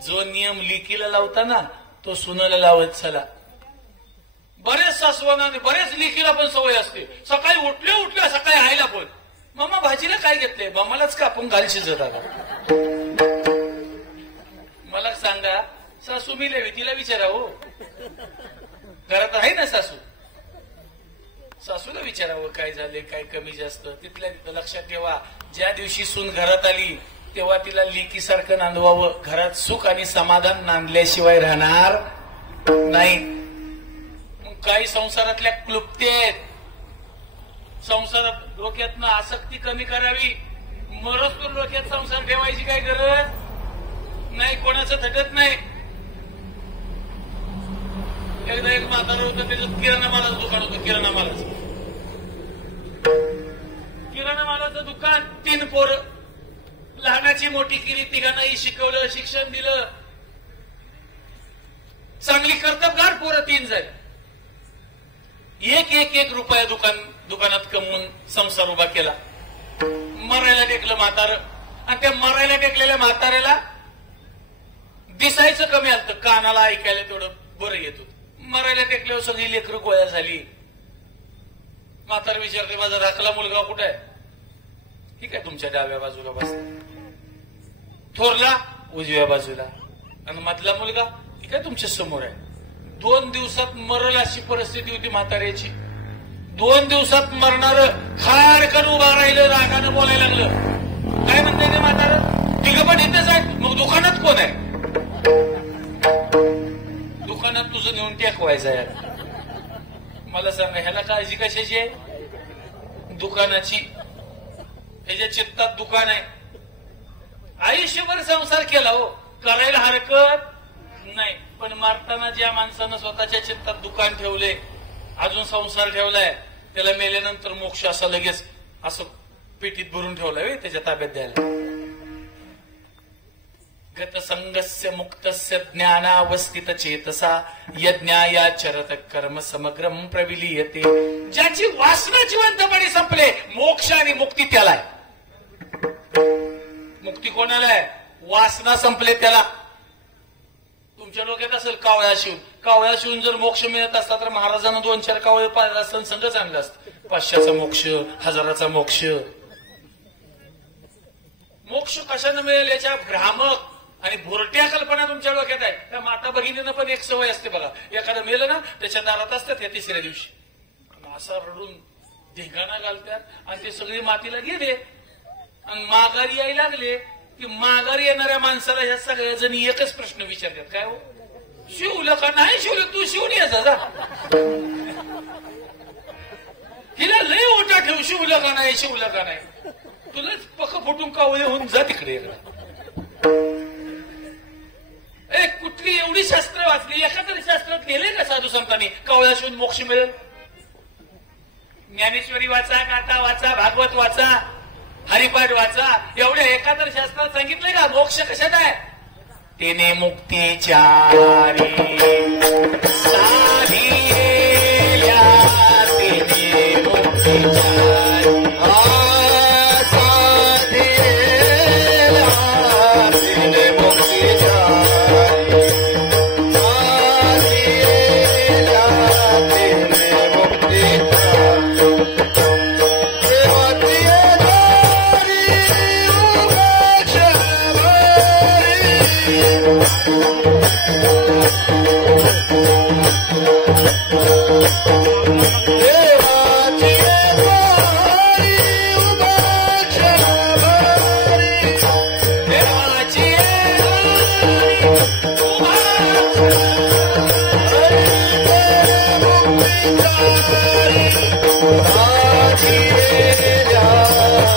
जो नियम लिकीला लावता ना तो सुनाला लावत चला. बरेच सासवांना बरेच लेकीला पण सवय असते. सकाळी उठल्या सकाळी आईला पण मामा भाजीला काय घेतलंय? मामालाच कापून घाल शिजत आला. मला सांगा सासू मिलेवी तिला विचारा. हो घरात आहे ना सासू, सासूला विचारावं काय झाले काय कमी जास्त. तिथल्या तिथं लक्षात ठेवा ज्या दिवशी सून घरात आली तेव्हा तिला लेकीसारखं नांदवावं. घरात सुख आणि समाधान नांदल्याशिवाय राहणार नाही. काही संसारातल्या क्लुप्ती आहेत. संसारात डोक्यातनं आसक्ती कमी करावी. मरच तो डोक्यात संसार ठेवायची काय गरज नाही. कोणाचं थटत नाही. एकदा एक म्हातारं होतं त्याचं किराणा मालाचं दुकान होतं. किराणा मालाचं दुकान. 3 पोरं लहानाची मोठी केली. तिघांनाही शिकवलं, शिक्षण दिलं. चांगली कर्तबगार पोरं 3 झाली. एक रुपया दुकानात कमवून संसार उभा केला. मरायला टेकलं म्हातारं आणि त्या मरायला टेकलेल्या म्हाताऱ्याला दिसायचं कमी आलं, कानाला ऐकायला थोडं बरं येत होतं. मरायला टेकल्यावर सगळी लेकरं गोळ्या झाली. म्हातारं विचारते माझा राखला मुलगा कुठे आहे? ठीक आहे तुमच्या डाव्या बाजूला बसला. थोरला उजव्या बाजूला आणि मधला मुलगा ठीक आहे तुमच्या समोर आहे. 2 दिवसात मरल अशी परिस्थिती होती म्हाताऱ्याची. 2 दिवसात मरणार खाडकन उभा राहिलं, रागानं बोलायला लागलं. काय म्हणताय ते म्हातारं? तिघं पण इथेच आहेत. मग दुकानात कोण आहे? दुकानात तुझं नेऊन टेकवायचं आहे. मला सांगा ह्याला काळजी कशाची आहे? दुकानाची. ह्याच्या चित्तात दुकान आहे. आयुष्यभर संसार केला हो, करायला हरकत नाही. पण मारताना ज्या माणसानं स्वतःच्या चित्तात दुकान ठेवले, अजून संसार ठेवलाय, त्याला मेल्यानंतर मोक्ष असा लगेच असं पेटीत भरून ठेवलाय त्याच्या ताब्यात द्यायला. गतसंगस्य मुक्तस्य ज्ञानावस्थित चेतसा यज्ञायाचरत कर्म समग्रम प्रविलीयते. ज्याची वासना जिवंतपणे संपले मोक्ष आणि मुक्ती त्याला आहे. मुक्ती कोणाला आहे? वासना संपले त्याला. तुमच्या डोक्यात असेल कावळ्या शिवून जर मोक्ष मिळत असता तर महाराजांना 2-4 कावळे पाहिजे असतं, संघच आणलं असतं. 500चा मोक्ष, 1000चा मोक्ष. मोक्ष कशानं मिळेल याच्या भ्रामक आणि भुरट्या कल्पना तुमच्या डोक्यात आहे. त्या माता भगिनीनं पण एक सवय असते बघा, एखादं मेलं ना त्याच्या दारात असतात या तिसऱ्या दिवशी असा रडून धिंगाणा घालतात आणि ते सगळे मातीला गेले आणि माघारी यायला लागले की माघारी येणाऱ्या माणसाला ह्या सगळ्या जणी एकच प्रश्न विचारतात, काय हो शिवलं का नाही शिवलं, तू शिवून यायचा जा. हिला लय ओटा ठेव, शिवलं का नाही शिवलं का नाही, तुलाच पक फुटून कावळे होऊन जा तिकडे. कुठली एवढी शास्त्र वाचली, एखादं शास्त्र केले का साधू संतांनी कावळा शिवून मोक्ष मिळेल? ज्ञानेश्वरी वाचा, गाथा वाचा, भागवत वाचा, हरिपाठ वाचा, एवढ्या एकादर शास्त्रात सांगितलंय का मोक्ष कशात आहे? तेने मुक्तीचारी साधिया, तेने मुक्तीचारी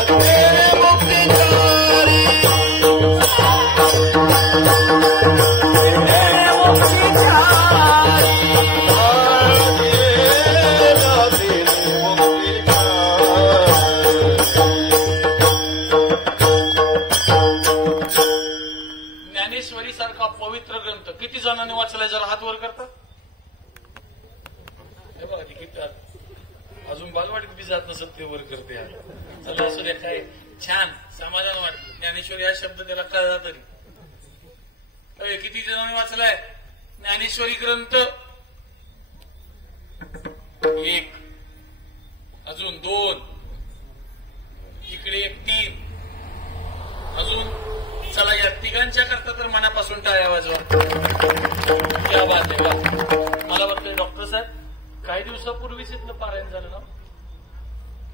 तेने मुक्तीचारी किती जणांनी वाचलाय? जरा हात वर करता. हे बघा किती अजून बालवाडीत बी जात नसत ते वर करते. चला असू द्या, काय छान समाधान वाटतं. ज्ञानेश्वरी हा शब्द त्याला कळला तरी. किती जणांनी वाचलाय ज्ञानेश्वरी ग्रंथ? एक, अजून दोन, इकडे एक, तीन, अजून. चला या तिघांच्या करता तर मनापासून टाळ्या वाजवा. क्या बात आहे. मला वाटतं डॉक्टर साहेब काही दिवसापूर्वीच इथलं पारायण झालं ना,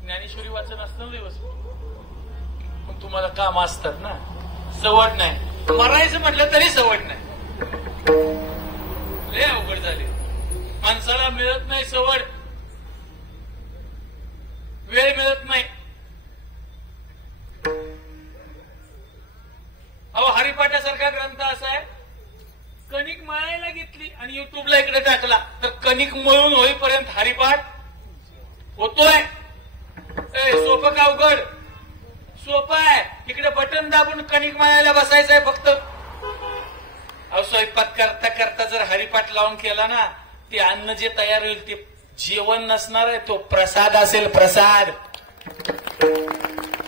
ज्ञानेश्वरी वाचन असतं दिवस, पण तुम्हाला काम असतात ना, सवड नाही. मरायचं म्हटलं तरी सवड नाही. लय अवघड झाले. माणसाला मिळत नाही सवड, वेळ मिळत नाही. अहो हरिपाठासारखा ग्रंथ असा आहे, कणिक मळायला घेतली आणि युट्यूबला इकडे टाकला तर कणिक मळून होईपर्यंत हरिपाठ होतोय. सोपं का अवघड? सोपं आहे. इकडे बटन दाबून कणिक मळायला बसायचंय फक्त. अहो स्वयंपाक करता करता जर हरिपाठ लावून केला ना, ते अन्न जे तयार होईल ते जेवण नसणार आहे, तो प्रसाद असेल, प्रसाद.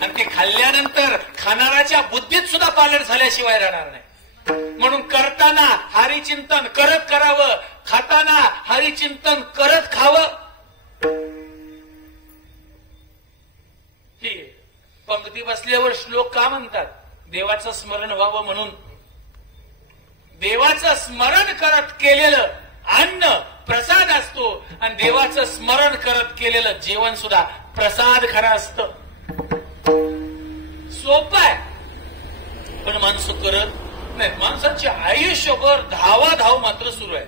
आणि ते खाल्ल्यानंतर खाणाऱ्याच्या बुद्धीत सुद्धा पालट झाल्याशिवाय राहणार नाही. म्हणून करताना हरिचिंतन करत करावं, खाताना हरिचिंतन करत खावं. ही पंक्ती बसल्यावर श्लोक का म्हणतात? देवाचं स्मरण व्हावं म्हणून. देवाचं स्मरण करत केलेलं अन्न प्रसाद असतो आणि देवाचं स्मरण करत केलेलं जेवण सुद्धा प्रसाद खरं असतं. सोपं आहे, पण माणसं करत नाही. माणसाचे आयुष्यभर धावाधाव मात्र सुरू आहे,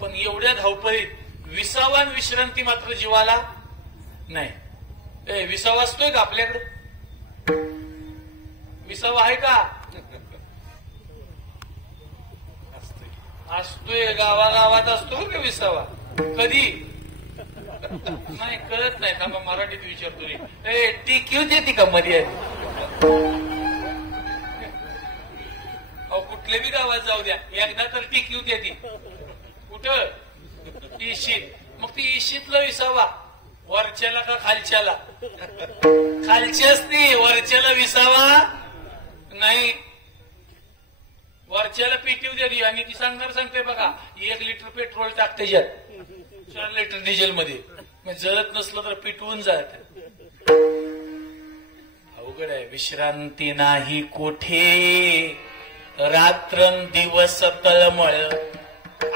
पण एवढ्या धावपळीत विसावा विश्रांती मात्र जीवाला नाही. विसावा असतोय का आपल्याकडे? विसावा आहे का? असतोय, गावागावात असतो का विसावा? कधी नाही कळत नाही. थांबा मराठीत विचारतो. ती क्यू देते का मध्ये? अहो कुठल्या बी गावात जाऊ द्या, एकदा तर ती क्यू देते. कुठं? इशीत. मग ती इशीतला विसावा वरच्याला का खालच्याला? खालच्याच ती, वरच्याला विसावा नाही. वरच्याला पेटीव द्यावी आणि ती सांगते बघा, 1 लिटर पेट्रोल टाक त्याच्यात 4 लिटर डिझेल मध्ये, जळत नसलं तर पेटवून जात. अहो अवघड आहे. विश्रांती नाही कोठे, रात्रंदिवस तळमळ.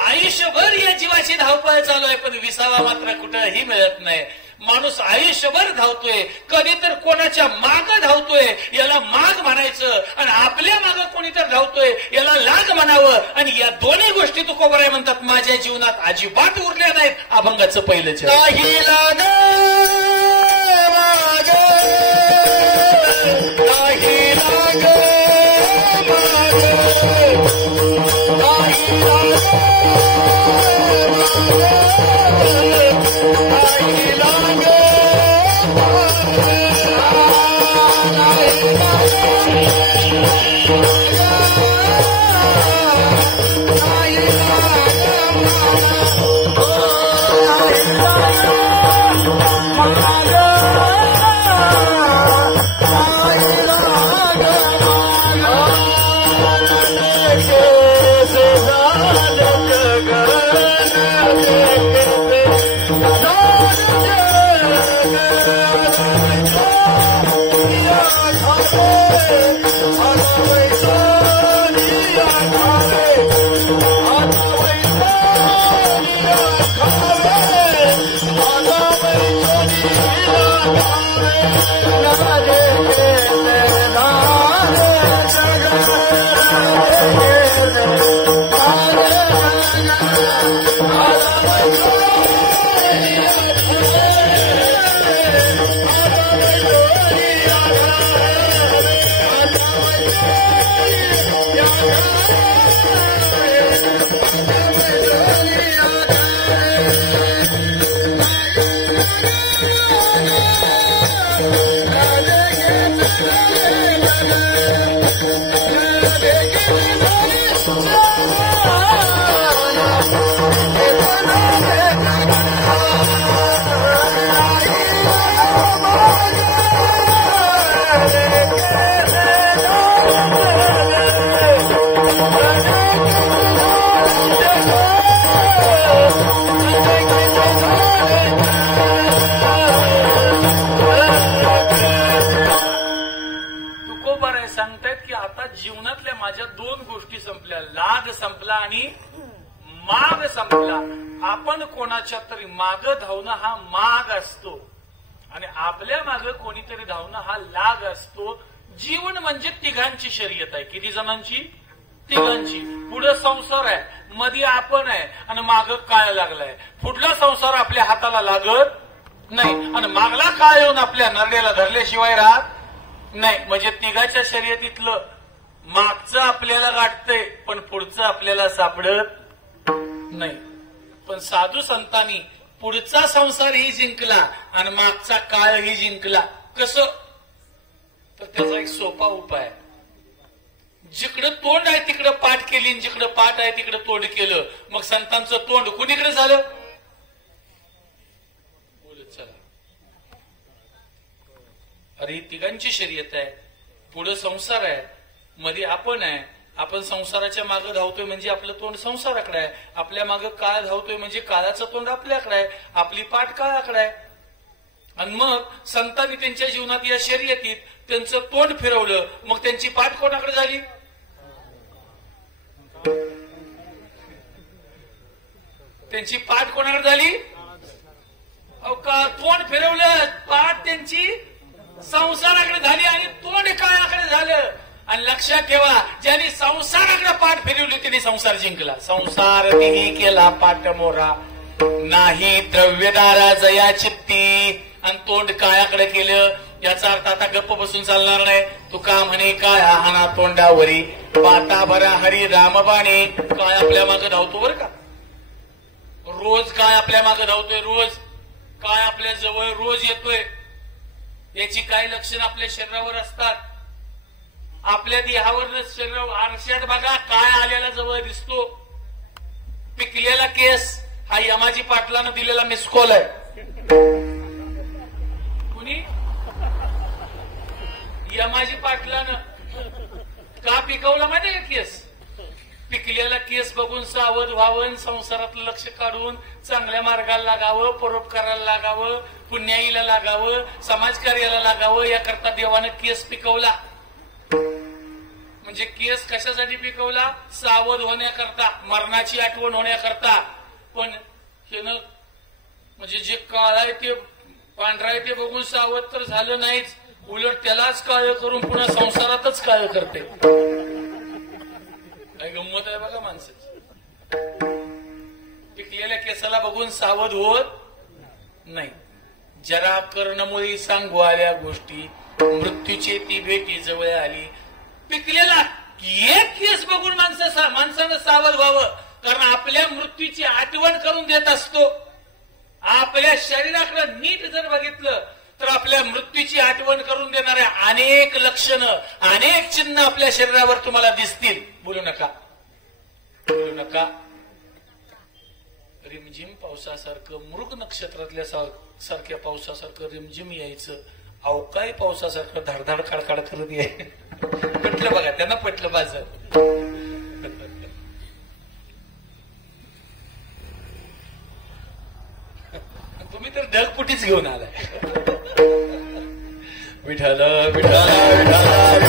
आयुष्यभर या जीवाची धावपळ चालू आहे, पण विसावा मात्र कुठंही मिळत नाही. माणूस आयुष्यभर धावतोय, कधी तर कोणाच्या माग धावतोय, याला माग म्हणायचं, आणि आपल्या माग कोणी तर धावतोय, याला लाग म्हणावं. आणि या दोन्ही गोष्टी तुकोबराय म्हणतात माझ्या जीवनात अजिबात उरल्या नाहीत. अभंगाचं पहिलं काही लाग माग, काही लाग माग, काही लाग कोणाच्या तरी माग धावणं हा माग असतो, आणि आपल्या माग कोणीतरी धावणं हा लाग असतो. जीवन म्हणजे तिघांची शर्यत आहे. किती जणांची? तिघांची. पुढे संसार आहे, मध्ये आपण आहे, आणि माग काळ लागलाय. पुढला संसार आपल्या हाताला लागत नाही, आणि मागला काळ येऊन आपल्या नरड्याला धरल्याशिवाय राहत नाही. म्हणजे तिघाच्या शर्यतीतलं मागचं आपल्याला गाठतंय, पण पुढचं आपल्याला सापडत नाही. पण साधू संतांनी पुढचा संसारही जिंकला आणि मागचा काळही जिंकला. कसं? तर त्याचा एक सोपा उपाय. जिकडं तोंड आहे तिकडं पाठ केली, आणि जिकडं पाठ आहे तिकडं तोंड केलं. मग संतांचं तोंड कुणीकडे झालं? बोलत चला. अरे ही तिघांची शर्यत आहे. पुढं संसार आहे, मध्ये आपण आहे. आपण संसाराच्या मागे धावतोय म्हणजे आपलं तोंड संसाराकडे आहे. आपल्या मागे काळ धावतोय म्हणजे काळाचं तोंड आपल्याकडे आहे. आपली पाठ काळाकडे आहे. आणि मग संतांनी त्यांच्या जीवनात या शर्यतीत त्यांचं तोंड फिरवलं, मग त्यांची पाठ कोणाकडे झाली? त्यांची पाठ कोणाकडे झाली? तोंड फिरवलं, पाठ त्यांची संसाराकडे झाली आणि तोंड काळाकडे झालं. आणि लक्षात ठेवा, ज्यांनी संसाराकडे पाठ फिरवली त्यांनी संसार जिंकला. संसार तिही केला पाठ मोरा, नाही द्रव्यदारा जया चित्ती. आणि तोंड काळाकडे केलं. याचा अर्थ आता गप्प बसून चालणार नाही. तुका म्हणे काळा हाना तोंडावरी, पाता भरा हरी रामबाणे. काय आपल्या मागे धावतो बरं का, रोज काय आपल्या मागे धावतोय, रोज काय आपल्या जवळ रोज येतोय. याची काही लक्षणं आपल्या शरीरावर असतात. आपल्या देहावर शरीर आरशात बघा, काय आलेला जवळ दिसतो. पिकलेला केस हा यमाजी पाटलानं दिलेला मिसकॉल आहे. कुणी? यमाजी पाटलानं का पिकवला माहितीये का केस? पिकलेला केस बघून सावध व्हावं, संसारातलं लक्ष काढून चांगल्या मार्गाला लागावं, परोपकाराला लागावं, पुण्याईला लागावं, समाजकार्याला लागावं, याकरता देवानं केस पिकवला. म्हणजे केस कशासाठी पिकवला? सावध होण्याकरता, मरणाची आठवण होण्याकरता. पण त्यानं म्हणजे जे काळ आहे ते पांढरा आहे ते बघून सावध तर झालं नाहीच, उलट त्यालाच काळ करून पुन्हा संसारातच काळ करते. काय गंमत आहे बघा माणसाची. पिकलेल्या केसाला बघून सावध होत नाही. जरा कर्णमुळी सांगू आल्या गोष्टी, मृत्यूची ती भेटी जवळ आली. पिकलेला एक केस बघून माणसानं सावध व्हावं, कारण आपल्या मृत्यूची आठवण करून देत असतो. आपल्या शरीराकडे नीट जर बघितलं तर आपल्या मृत्यूची आठवण करून देणाऱ्या अनेक लक्षणं, अनेक चिन्ह आपल्या शरीरावर तुम्हाला दिसतील. बोलू नका, बोलू नका. रिमझिम पावसासारखं, मृग नक्षत्रातल्या सारख्या पावसासारखं रिमझिम यायचं, अवकाळी पावसासारखं धाडधाड काळकाळ करत याय. पटलं बघा, त्यांना पटलं माझं. तुम्ही तर ढगपुटीच घेऊन आलाय. विठाल विठाल विठाल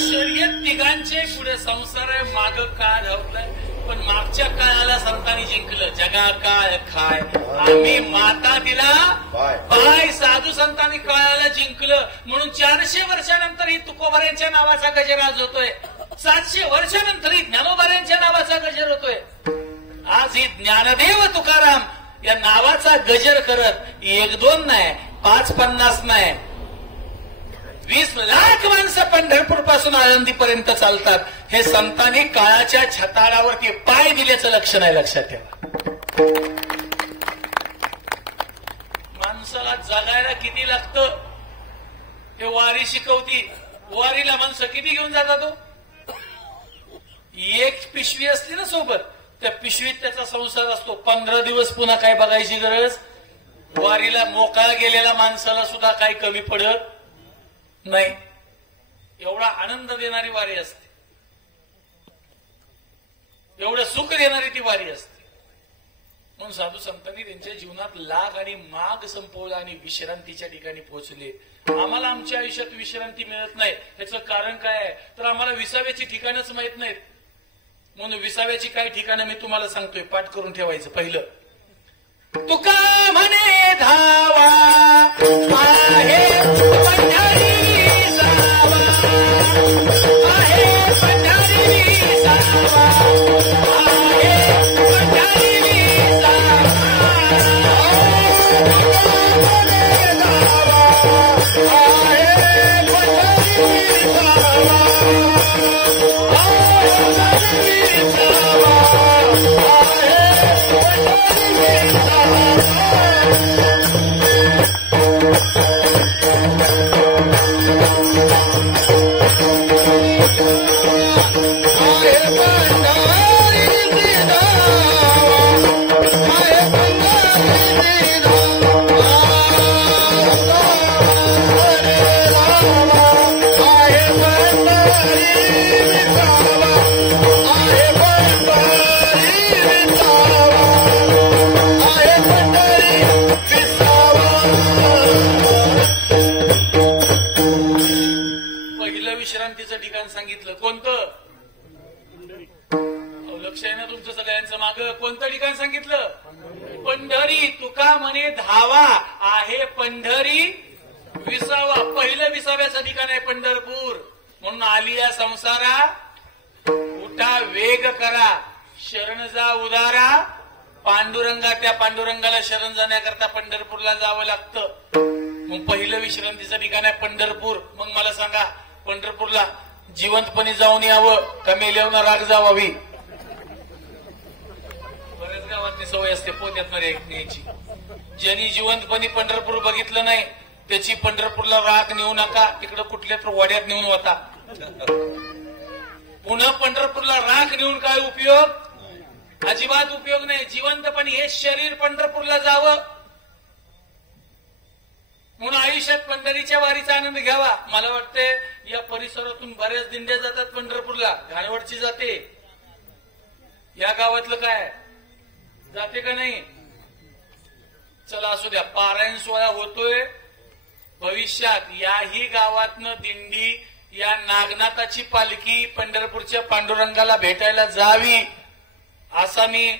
शर्यत तिघांचे पुढे संसार आहे, माग काळ धावलाय, पण मागच्या काळाला संतांनी जिंकलं. जगा काळ खाय आम्ही माता दिला बाय, साधू संतांनी काळाला जिंकलं. म्हणून 400 वर्षानंतर ही तुकोबाऱ्यांच्या नावाचा गजर आज होतोय. 700 वर्षानंतर ही ज्ञानोबाऱ्यांच्या नावाचा गजर होतोय. आज ही ज्ञानदेव तुकाराम या नावाचा गजर करत 1-2 नाही, 5-50 नाही, 20 लाख माणसं पंढरपूर पासून आळंदीपर्यंत चालतात. हे संतांनी काळाच्या छताडावरती पाय दिल्याचं लक्षण आहे, लक्षात ठेवा. माणसाला जगायला किती लागतं हे वारी शिकवती. वारीला माणसं किती घेऊन जातात हो? एक पिशवी असली ना सोबत, त्या पिशवीत त्याचा संसार असतो. 15 दिवस पुन्हा काय बघायची गरज. वारीला मोकळा गेलेल्या माणसाला सुद्धा काही कमी पडत नाही. एवढा आनंद देणारी वारी असते, एवढं सुख देणारी ती वारी असते. म्हणून साधू संतांनी त्यांच्या जीवनात लाग आणि माग संपवला आणि विश्रांतीच्या ठिकाणी पोहोचले. आम्हाला आमच्या आयुष्यात विश्रांती मिळत नाही. त्याचं कारण काय आहे तर आम्हाला विसाव्याची ठिकाणच माहित नाहीत. म्हणून विसाव्याची काही ठिकाणं मी तुम्हाला सांगतोय, पाठ करून ठेवायचं. पहिलं, तुका म्हणे धावा आहे पंढरी जावा, आहे पंढरी जावा, आहे पंढरी जावा, विश्रांतीचं ठिकाण सांगितलं. कोणतं? लक्ष आहे ना तुमचं सगळ्यांचं माग. कोणतं ठिकाण सांगितलं? पंढरी. तुका म्हणे धावा आहे पंढरी विसावा. पहिलं विसाव्याचं ठिकाण आहे पंढरपूर. म्हणून आली या संसारा उठा वेग करा, शरण जा उदारा पांडुरंगा. त्या पांडुरंगाला शरण जाण्याकरता पंढरपूरला जावं लागतं. मग पहिलं विश्रांतीचं ठिकाण आहे पंढरपूर. मग मला सांगा, पंढरपूरला जिवंतपणी जाऊन यावं का मेल्यावर राग जावावी? बऱ्याच गावातली सवय असते पोत्यात न्यायची. ज्यांनी जिवंतपणी पंढरपूर बघितलं नाही त्याची पंढरपूरला राग नेऊ नका, तिकडं कुठल्या तर वाड्यात नेऊन होता. पुन्हा पंढरपूरला राग नेऊन काय उपयोग? अजिबात उपयोग नाही. जिवंतपणी हे शरीर पंढरपूरला जावं म्हणून आयुष्यात पंढरीच्या वारीचा आनंद घ्यावा. मला वाटतंय या परिसरातून बऱ्याच दिंड्या जातात पंढरपूरला. घाणवडची जाते, या गावातलं काय जाते का नाही? चला असू द्या. पारायण सोहळा होतोय. भविष्यात याही गावातनं दिंडी, या नागनाथाची पालखी पंढरपूरच्या पांडुरंगाला भेटायला जावी असा मी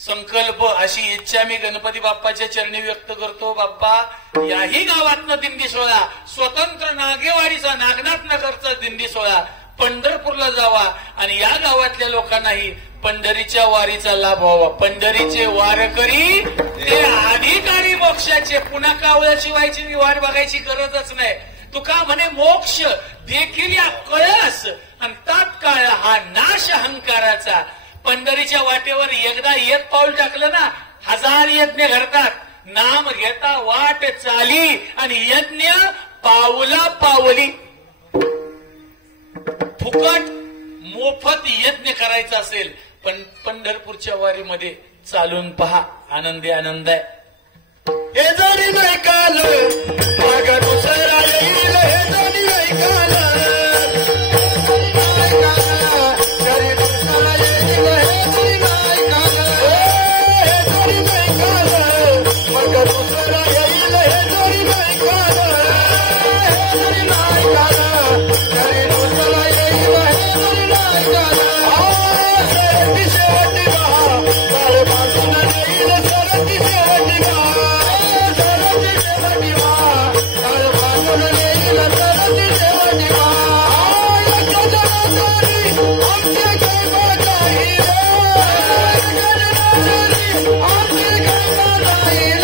संकल्प, अशी इच्छा मी गणपती बाप्पाच्या चरणी व्यक्त करतो. बाप्पा, याही गावातनं दिंडी सोहळा, स्वतंत्र नागेवाडीचा, नागनाथ नगरचा दिंडी सोहळा पंढरपूरला जावा आणि या गावातल्या लोकांनाही पंढरीच्या वारीचा लाभ व्हावा. पंढरीचे वारकरी ते अधिकारी मोक्षाचे, पुन्हा कावळ्याची व्हायची वाट बघायची गरजच नाही. तुका म्हणे मोक्ष देखील या कळस आणि तात्काळ हा नाश अहंकाराचा. पंढरीच्या वाटेवर एकदा एक पाऊल टाकलं ना, 1000 यज्ञ घडतात. नाम घेता वाट चाली आणि यज्ञ पावला पावली. फुकट मोफत यज्ञ करायचा असेल पण पंढरपूरच्या वारीमध्ये चालून पहा, आनंदी आनंद आहे. हे जरी नाही काल माग दुसरा येईल, हे जरी नाही काल जरी दुसरा येईल, हे जरी नाही काल, हे जरी नाही काल माग दुसरा येईल, हे जरी नाही काल, हे जरी नाही काल जरी दुसरा येईल, हे जरी नाही काल. सरती शेवटी बहा काळ बाजून येईल, सरती शेवटी बहा, सरती शेवटी बहा काळ बाजून येईल, सरती शेवटी बहा. आमच्या जनाधारी आमचे गर्भ जाईल, आमचे गर्भ जाईल, आमच्या जनाधारी आमचे गर्भ जाईल,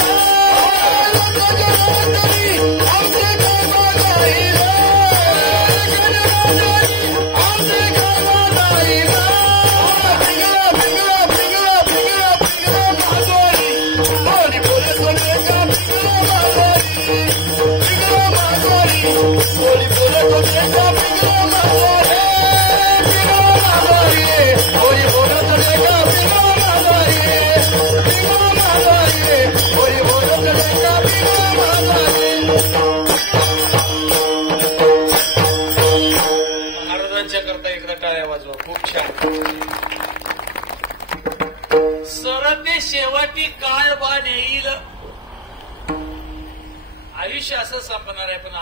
आमचे गर्भ जाईल. भिंगला भिंगला भिंगला भिंगला भिंगला माधोरी, बोली बोले बोले का भिंगला माधोरी, भिंगला माधोरी, बोली बोले बोले का भिंगला माधोरी, भिंगला माधोरी, बोली बोले बोले का भिंगला माधोरी, भिंगला माधोरी, बोली बोले बोले का भिंगला माधोरी. महाराजांच्या करता एकदा टाळ्या वाजवा. खूप छान. सरते शेवटी काळ बाण येईल. आयुष्य असं संपणार आहे पण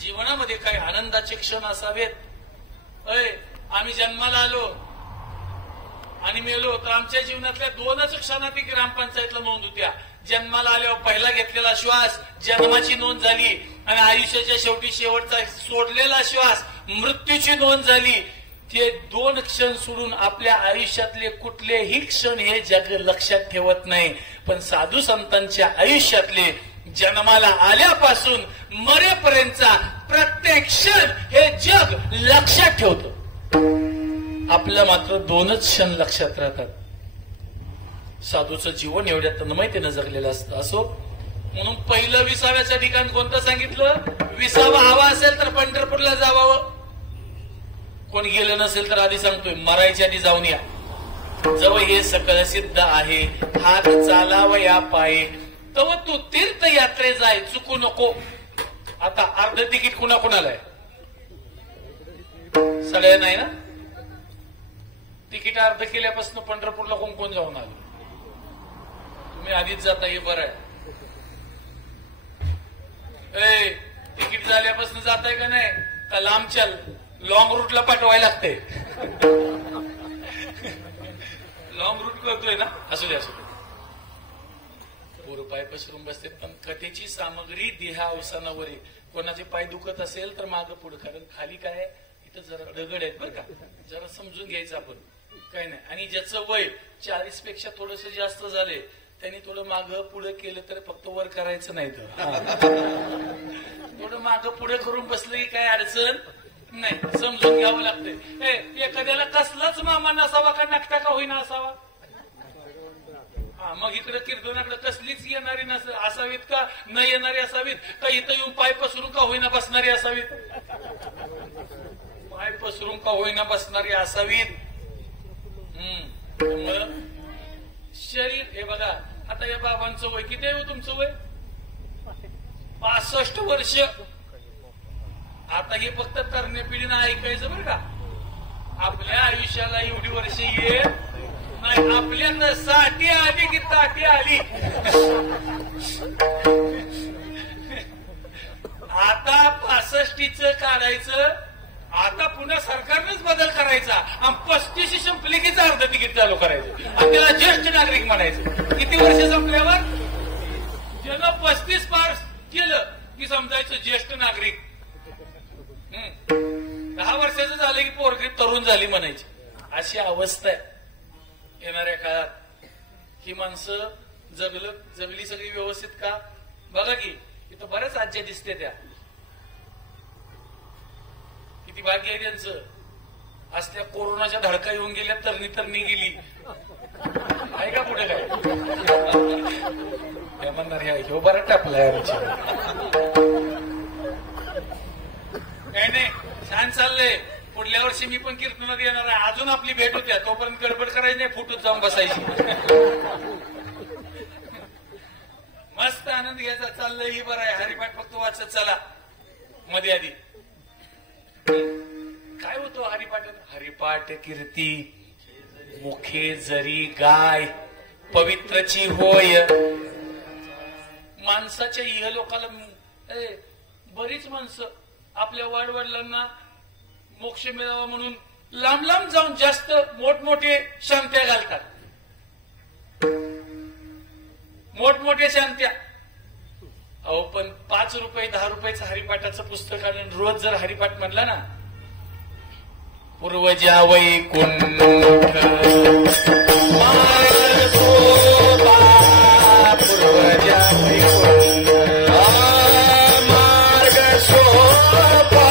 जीवनामध्ये काही आनंदाचे क्षण असावेत. आम्ही जन्माला आलो आणि मेलो तर आमच्या जीवनातल्या 2च क्षणात ग्रामपंचायतला नोंद होत्या. जन्माला आल्यावर पहिला घेतलेला श्वास, जन्माची नोंद झाली आणि आयुष्याच्या शेवटी शेवटचा सोडलेला श्वास, मृत्यूची नोंद झाली. ते 2 क्षण सोडून आपल्या आयुष्यातले कुठलेही क्षण हे जग लक्षात ठेवत नाही. पण साधू संतांच्या आयुष्यातले जन्माला आल्यापासून मरेपर्यंतचा प्रत्येक क्षण हे जग लक्षात ठेवतं. आपलं मात्र 2च क्षण लक्षात राहतात. साधूचं जीवन एवढ्या तन्मयतेनं जगलेलं असतं. असो म्हणून पहिलं विसाव्याचं ठिकाण कोणतं सांगितलं? विसावा हवा असेल तर पंढरपूरला जावावं. कोण गेलं नसेल तर आधी सांगतोय, मरायच्या आधी जाऊन या. जवळ हे सकळ सिद्ध आहे, हात चालावया पाये, तव तू तीर्थयात्रे जाय चुकू नको. आता अर्ध तिकीट कुणाकुणाला आहे? सगळ्या नाही ना. तिकीट अर्ध केल्यापासून पंढरपूरला कोण कोण जाऊन आलो? तुम्ही आधीच जाता हे बरं आहे. तिकीट झाल्यापासून जाताय का नाही? का लांबच्या लॉंग रूटला पाठवायला लागते? लॉंग रूट करतोय ना. असू दे असू दे. पोरं पाय पसरून बसते पण कथेची सामग्री देहा अवसानावर. कोणाचे पाय दुखत असेल तर मागं पुढे, कारण खाली काय इथं जरा दगड आहेत बरं का, जरा समजून घ्यायचं आपण. काय नाही. आणि ज्याचं वय 40 पेक्षा थोडस जास्त झाले त्यांनी थोडं मागं पुढे केलं तर फक्त वर करायचं नाही. तर थोडं मागं पुढे करून बसलं की काय अडचण नाही. समजून घ्यावं लागतंय. एखाद्याला कसलाच मामा नसावा का नकटा का होईना असावा. मग इकडे कीर्तनाकडे कसलीच येणारी असावीत का न येणारी असावीत का इथं येऊन पाय पसरून का होईना बसणारी असावीत. पाय पसरून का होईना बसणारी असावीत. त्यामुळं शरीर हे बघा, आता या बाबांचं वय किती आहे तुमचं वय? 65 वर्ष. आता हे फक्त तरण्या पिढीनं ऐकायचं बरं का. आपल्या आयुष्याला एवढी वर्ष येत नाही. आपल्याकडं 60 आली की 60 आली. आता 65चं काढायचं. आता पुन्हा सरकारनंच बदल करायचा आणि 35 संपली की अर्ध तिकीट चालू करायचं आणि त्याला ज्येष्ठ नागरिक म्हणायचं. किती वर्ष संपल्यावर ज्यानं 35 पार केलं की समजायचं ज्येष्ठ नागरिक. 10 वर्षाचं झालं की पोरगी तरुण झाली म्हणायची. अशी अवस्था आहे येणाऱ्या काळात. ही माणसं जगली सगळी व्यवस्थित का? बघा की इथं बऱ्याच आज्या दिसते त्या. किती भाग्य आहे त्यांचं. आज त्या कोरोनाच्या धडका येऊन गेल्या तरणी गेली आहे का पुढे काय म्हणणार ह्यो बरा टापलाय काय नाही. छान चाललंय. पुढल्या वर्षी मी पण कीर्तनात येणार आहे. अजून आपली भेट होत्या. तोपर्यंत गडबड करायची नाही. फुटून जाऊन बसायची. मस्त आनंद घ्यायचा. चाललंय ही बरं आहे. हरिपाठ फक्त वाचत चला मध्ये आधी. काय होतो हरिपाठात? हरिपाठ कीर्ती मुखे जरी गाय पवित्रची होय. माणसाच्या इहलोकाला बरीच माणसं आपल्या वाडवडिलांना मोक्ष मिळावा म्हणून लांब लांब जाऊन जास्त मोठमोठे शांत्या घालतात. मोठमोठ्या शांत्या. अहो पण 5 रुपये 10 रुपयाचं हरिपाठाचं पुस्तक आणून रोज जर हरिपाठ म्हणला ना, पूर्वजा वैकुंठ पूर्वजा वैकुंठ मार्ग सोपा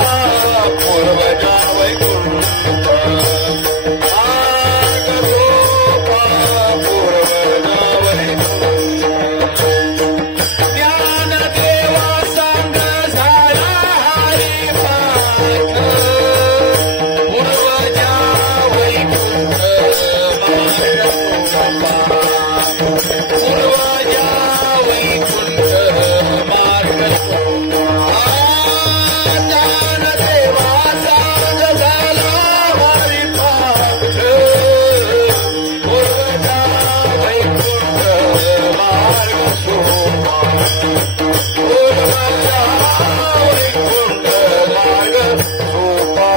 पूर्वजा वैकुंठ मार्ग सोपा पूर्वजा वैकुंठ ज्ञान देवा सांग झाला हरिपाठ पूर्वजा वैकुंठ मार्ग सोपा पूर्वजा वैकुंठ मार्ग ज्ञान देवा सांग झाला हरिपाठ पूर्वजा वैकुंठ मार्ग सोपा पूर्वजा वैकुंठ मार्ग सोपा.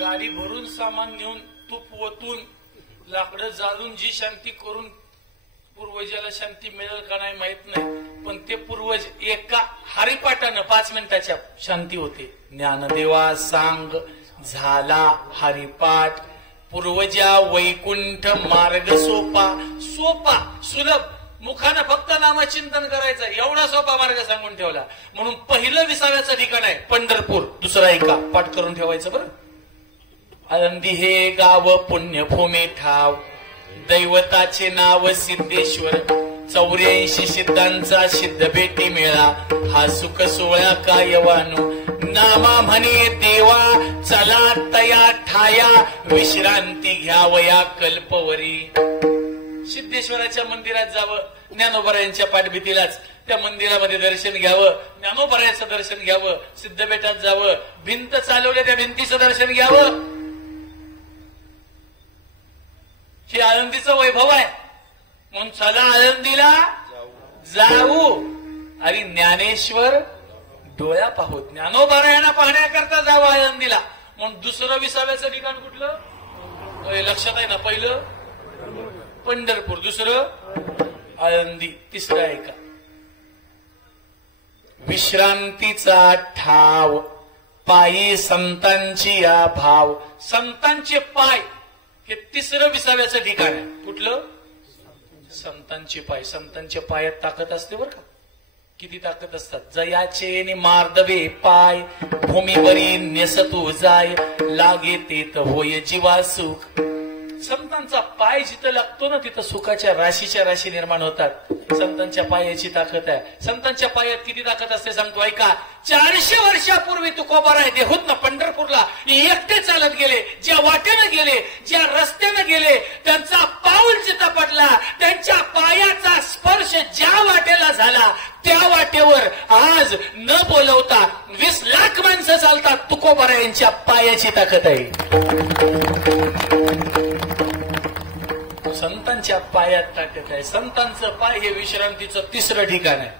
गाडी भरून सामान नेऊन तूप ओतून लाकडं जाळून जी शांती करून पूर्वजाला शांती मिळेल का नाही माहित नाही. पण ते पूर्वज एका हरिपाठानं 5 मिनिटाच्या शांती होते. ज्ञानदेवा सांग झाला हरिपाठ पूर्वजा वैकुंठ मार्ग सोपा. सोपा सुलभ. मुखानं फक्त नामचिंतन करायचं एवढा सोपा मार्ग सांगून ठेवला. म्हणून पहिलं विसाव्याचं ठिकाण आहे पंढरपूर. दुसरा एका पाठ करून ठेवायचं बरं. आळंदी हे गाव पुण्यभूमी ठाव दैवताचे नाव सिद्धेश्वर. 84 सिद्धांचा सिद्ध भेटी मेळा हा सुख सोहळा काय वानू. नामा म्हणे देवा चला तया ठाया विश्रांती घ्यावया कल्पवरी. सिद्धेश्वराच्या मंदिरात जावं. ज्ञानोबरायांच्या पाठभीतीलाच त्या मंदिरामध्ये दर्शन घ्यावं. ज्ञानोबरायाचं दर्शन घ्यावं. सिद्धबेटात जावं. भिंत चालवल्या त्या भिंतीचं दर्शन घ्यावं. हे आळंदीचं वैभव आहे. म्हणून चला आळंदीला जाऊ. आणि ज्ञानेश्वर डोळ्या पाहू. ज्ञानोबरायांना पाहण्याकरता जावं आळंदीला. म्हणून दुसरं विसाव्याचं ठिकाण कुठलं लक्षात आहे ना? पहिलं पंढरपूर, दुसरं आळंदी, तिसरं आहे का विश्रांतीचा ठाव पायी संतांची या भाव. संतांचे पाय हे तिसरं विसाव्याचं ठिकाण आहे. कुठलं? संतांचे पाय. संतांच्या पायात ताकद असते बरं का. किती ताकद असतात. जयाचे मार्दवे पाय भूमीवरी नेसतू जाय लागे तेत होय जीवा सुख. संतांचा पाय जिथं लागतो ना तिथं सुखाच्या राशीच्या राशी निर्माण होतात. संतांच्या पायाची ताकद आहे. संतांच्या पायात किती ताकद असते सांगतो ऐका. 400 वर्षापूर्वी तुकोबाराय देहूत ना पंढरपूरला एकटे चालत गेले. गेले, ज्या वाटेनं गेले, ज्या रस्त्यानं गेले, त्यांचा पाऊल जिथं पडला, त्यांच्या पायाचा स्पर्श ज्या वाटेला झाला, त्या वाटेवर आज न बोलवता 20 लाख माणसं चालतात. तुकोबारा यांच्या पायाची ताकद आहे. संतांच्या पायात ताकद आहे. संतांचं पाय हे विश्रांतीचं 3रं ठिकाण आहे.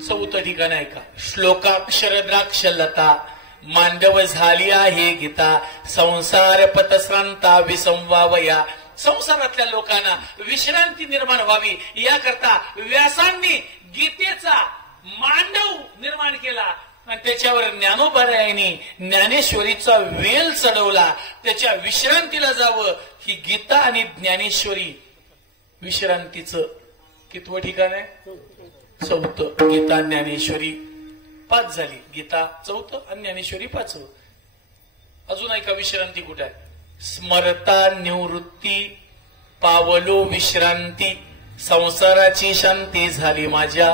4थं ठिकाण आहे का? श्लोकाक्षर द्राक्ष लता मांडव झाली आहे गीता, संसार पतश्रांता विसंवावया. संसारातल्या लोकांना विश्रांती निर्माण व्हावी याकरता व्यासांनी गीतेचा मांडव निर्माण केला आणि त्याच्यावर ज्ञानोबारायांनी ज्ञानेश्वरीचा वेल चढवला. त्याच्या विश्रांतीला जावं. ही गीता आणि ज्ञानेश्वरी विश्रांतीचं कितवं ठिकाण आहे? 4थं. गीता ज्ञानेश्वरी 5 झाली. गीता 4थं आणि ज्ञानेश्वरी 5वं. अजून ऐका विश्रांती कुठे आहे? स्मरता निवृत्ती पावलो विश्रांती, संसाराची शांती झाली माझ्या.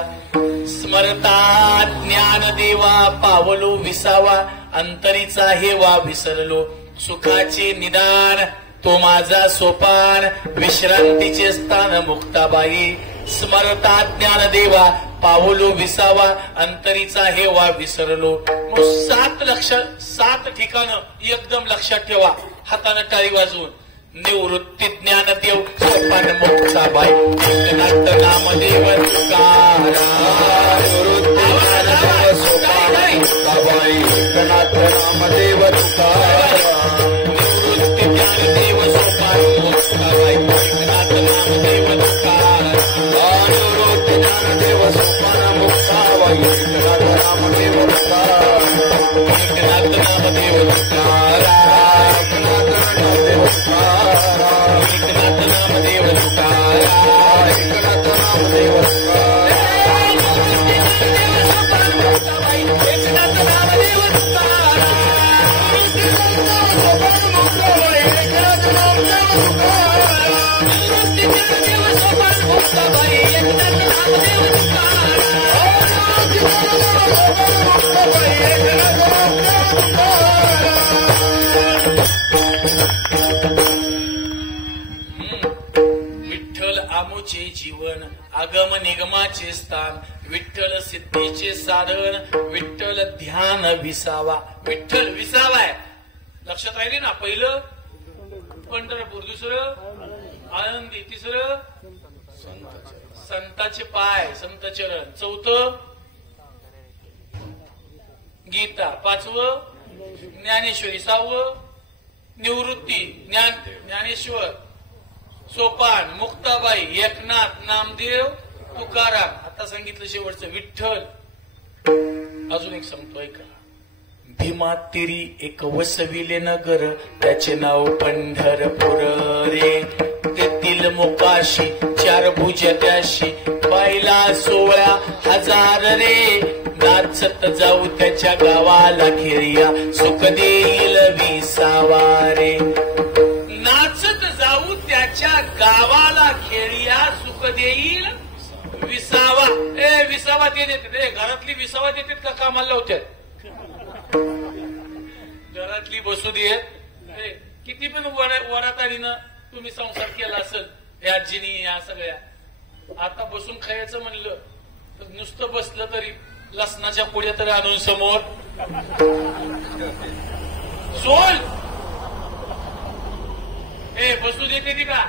स्मरता ज्ञानदेवा पावलो विसावा, अंतरीचा हेवा विसरलो. सुखाचे निदान तो माझा सोपान, विश्रांतीचे स्थान मुक्ताबाई. स्मरता ज्ञानदेवा पावलो विसावा, अंतरीचा हेवा विसरलो. मग 7 ठिकाणं एकदम लक्षात ठेवा, हातानं टाळी वाजवून. निवृत्ती ज्ञानदेव सोपान मुक्ताबाई, एकनाथ नामदेव तुकाराम. सोपान एकनाथ नामदेव तुकाराम. निवृत्ती ज्ञानदेव सोपान मुक्ताबाई, एकनाथ नामदेव तुकाराम. निवृत्ती ज्ञानदेव सोपान मुक्ताबाई, एकनाथ नामदेव तुकाराम. एकनाथ नामदेव तुकाराम. एकनाथ नामदेव तुकाराम. एकनाथ नामदेव तुकाराम. एकनाथ नामदेव तुकाराम. एकनाथ नामदेव विठ्ठल आमुचे जीवन, आगम निगमाचे स्थान, विठ्ठल सिद्धीचे साधन, विठ्ठल ध्यान विसावा. विठ्ठल विसावा आहे. लक्षात राहिले ना? पहिलं पंढरपूर, दुसरं आनंदी, तिसरं संताचे पाय, संत चरण, 4थं गीता, 5वं ज्ञानेश्वरी, 6वं निवृत्ती ज्ञानेश्वर, सोपान मुक्ताबाई, एकनाथ नामदेव तुकाराम. आता सांगितलं शेवटचं विठ्ठल. अजून एक सांगतोय का? भीमा तिरी एक वसविले नगर, त्याचे नाव पंढरपूर रे. तेथील मुकाशी 4 भुज त्याशी, पाहिला 16,000 रे. नाचत जाऊ त्याच्या गावाला खेरिया, सुख देईल विसावा रे. नाचत जाऊ त्याच्या गावाला खेरिया, सुख देईल विसावा. विसावा ते देते. घरातली विसावा देतात का कामाला लावतात? घरातली बसू देत. किती पण वरातारीनं तुम्ही संसार केला असेल या आजीनी, या सगळ्या. आता बसून खायचं म्हणलं तर नुसतं बसलं तरी लसणाच्या पुढे तरी आणून समोर सोल बसू देते ती का?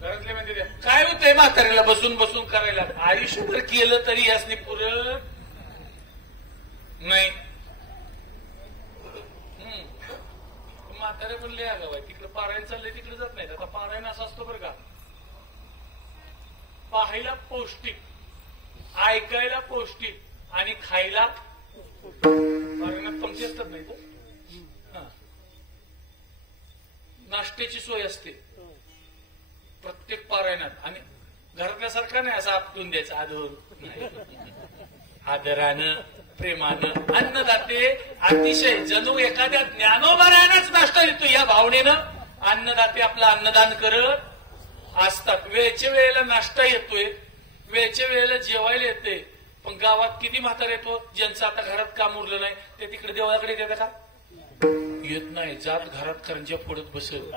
घरातले म्हणते काय होतंय म्हाताऱ्याला बसून बसून करायला? आयुष्यभर केलं तरी यासनी पुरत नाही. म्हातारे पण लय आगाव आहे. तिकडे पारायण चाललंय, तिकडे जात नाहीत. आता पारायण असं असतं बरं का, पाहायला पौष्टिक, ऐकायला पौष्टिक आणि खायला पारायणात पंक्ती असतात नाही तर नाश्त्याची सोय असते प्रत्येक पारायणात. आणि घरातल्यासारखं नाही असं आपटून द्यायचं, आदरानं प्रेमानं अन्नदाते. अतिशय जणू एखाद्या ज्ञानोबारायणाच नाश्ता देतो या भावनेनं अन्नदाते आपलं अन्नदान करत असतात. वेळच्या वेळेला नाश्ता येतोय, वेळच्या वेळेला जेवायला येते. पण गावात किती म्हातारे येतो ज्यांचं आता घरात काम उरलं नाही, ते तिकडे देवळाकडे येतात का? येत नाही, जात घरात करंज्या फोडत बसेल.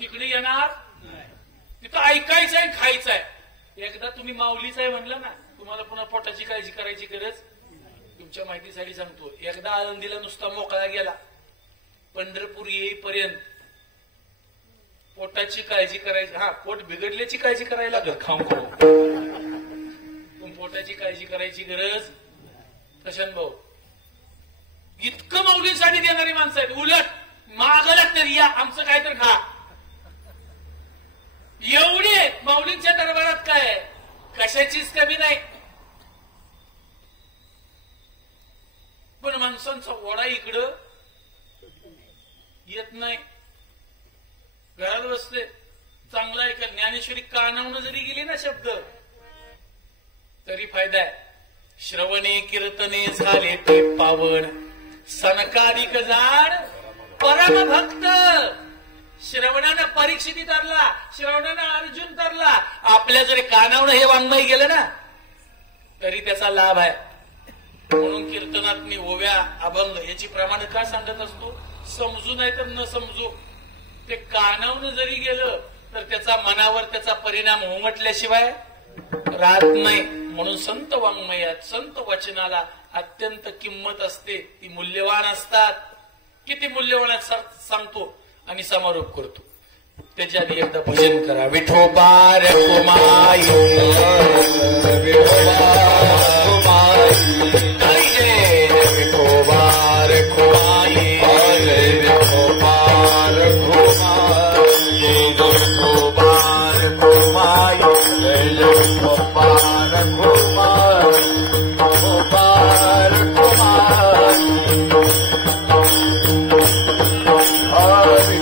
तिकडे येणार, तिथं ऐकायचंय खायचंय. एकदा तुम्ही माऊलीच आहे म्हणलं ना, तुम्हाला पुन्हा पोटाची काळजी करायची गरज. तुमच्या माहितीसाठी सांगतो, एकदा आळंदीला नुसता मोकळा गेला, पंढरपूर येईपर्यंत पोटाची काळजी करायची. हा, पोट बिघडल्याची काळजी करायला लागत खाऊन खाऊन, पण पोटाची काळजी करायची गरज कशान भाऊ. इतकं माऊलीसाठी देणारी माणसं आहेत. उलट मागला तरी या, आमचं काय तर खा. एवढे माऊलींच्या दरबारात काय कशाचीच कमी नाही. पण माणसांचा ओढा इकडं येत नाही. घरात बसले, चांगला ऐका. ज्ञानेश्वरी कानावून जरी गेली ना शब्द तरी फायदा आहे. श्रवणे कीर्तने झाले ते पावन, सनकादिक जाण परमभक्त. श्रवणानं परीक्षिती तरला, श्रवणानं अर्जुन तरला. आपल्या जरी कानावनं हे वाङ्मय गेलं ना तरी त्याचा लाभ आहे. म्हणून कीर्तनात मी ओव्या अभंग याची प्रमाण का सांगत असतो, समजू नाही तर न समजू, ते कानावनं जरी गेलं तर त्याचा मनावर त्याचा परिणाम उमटल्याशिवाय राहत नाही. म्हणून संत वाङ्मयात, संत वचनाला अत्यंत किंमत असते. ती मूल्यवान असतात. किती मूल्यवान सांगतो आणि समारोप करतो. त्याच्या आधी एकदा भजन करा. विठोबा रखुमाई, विठोबा रखुमाई, विठोबा रखुमाई, विठोबा रखुमाई, विठोबा रखुमाई, विठोबा रखुमाई. Hare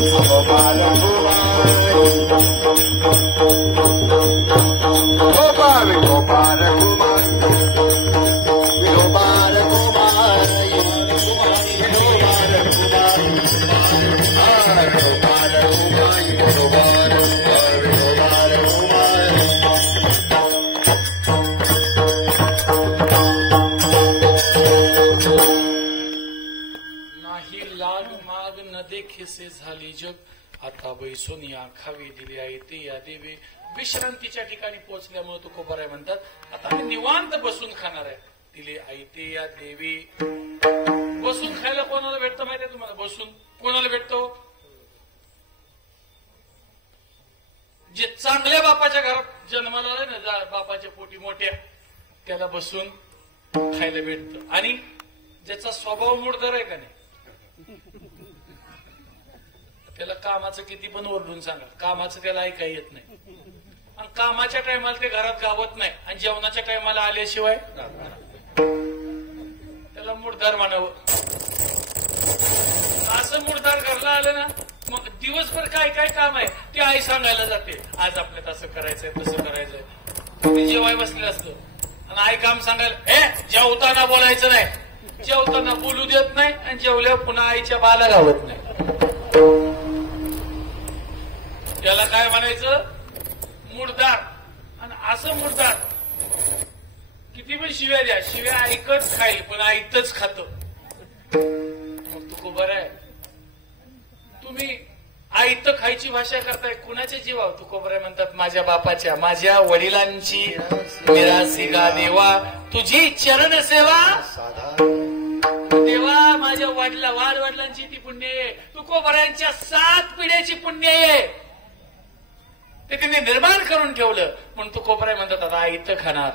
गोपाल कुमार गोपाल कुमार विनोबार कुमार विनोबार कुमार गोपाल कुमार विनोबार विनोबार कुमार नाही लाग माग न देखेसे झाली जग आता बैसून या खावी दिली आहे ते या देवी विश्रांतीच्या ठिकाणी पोहोचल्यामुळे तुकोबाराय म्हणतात आता आम्ही निवांत बसून खाणार आहे दिले आई ते या देवी. बसून खायला कोणाला भेटतं माहिती आहे तुम्हाला? बसून कोणाला भेटतो? जे चांगल्या बापाच्या घरात जन्माला आले ना, बापाच्या पोटी मोठ्या, त्याला बसून खायला भेटतं. आणि ज्याचा स्वभाव मूडदर आहे का नाही, त्याला कामाचं किती पण ओरडून सांगा, कामाचं त्याला ऐका येत नाही. आणि कामाच्या टायमाला ते घरात गावत नाही आणि जेवणाच्या टायमाला आल्याशिवाय त्याला मूडदार म्हणावं. असं मूडदार घरला आलं ना, मग दिवसभर काय काय काम आहे ते आई सांगायला जाते. आज आपल्यात असं करायचंय तसं करायचंय. ते जेवाय बसले असतं आणि आई काम सांगायला, जेवताना बोलायचं नाही, जेवताना बोलू देत नाही आणि जेवल्यावर पुन्हा आईच्या बाला गावत नाही. त्याला काय म्हणायचं? मूडदार. आणि असं मूडदार किती पण शिव्या द्या, शिव्या ऐकत खाईल पण ऐकतच खात. मग तू बरं आहे, तुम्ही आयत खायची भाषा करताय कुणाच्या जीवावर? तू कोबराय म्हणतात माझ्या बापाच्या, माझ्या वडिलांची निराशी गा देवा तुझी चरण सेवा. देवा माझ्या वाडवडिलांची ती पुण्य आहे, तू कोबऱ्यांच्या 7 पिढ्याची पुण्य आहे. ते त्यांनी निर्माण करून ठेवलं म्हणून तू कोबराय म्हणतात आता आयत खाणार.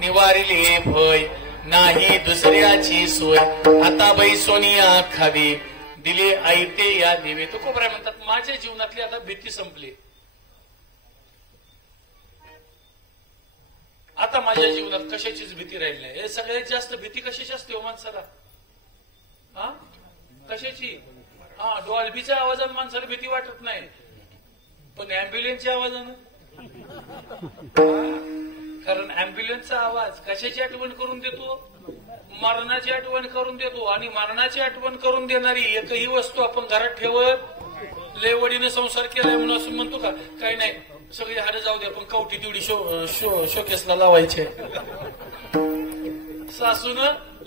निवारिल हे भय नाही दुसऱ्याची सोय आता बैसोनिया खावी दिले आयते या देवे. तो कोबराय म्हणतात माझ्या जीवनातली आता भीती संपली. आता माझ्या जीवनात कशाचीच भीती राहिली नाही. हे सगळ्यात जास्त भीती कशाची असते हो माणसाला? कशाची? डॉल्बीच्या आवाजाने माणसाला भीती वाटत नाही, पण अँब्युलन्सच्या आवाजानं. कारण अँब्युलन्सचा आवाज कशाची आठवण करून देतो? मरणाची आठवण करून देतो. आणि मरणाची आठवण करून देणारी एकही वस्तू आपण घरात ठेवत लेवडीने संसार केलाय म्हणून असं म्हणतो का? काही नाही, सगळी हाडं जाऊ दे, पण कवटी तेवढी शोकेसला लावायचे. सासून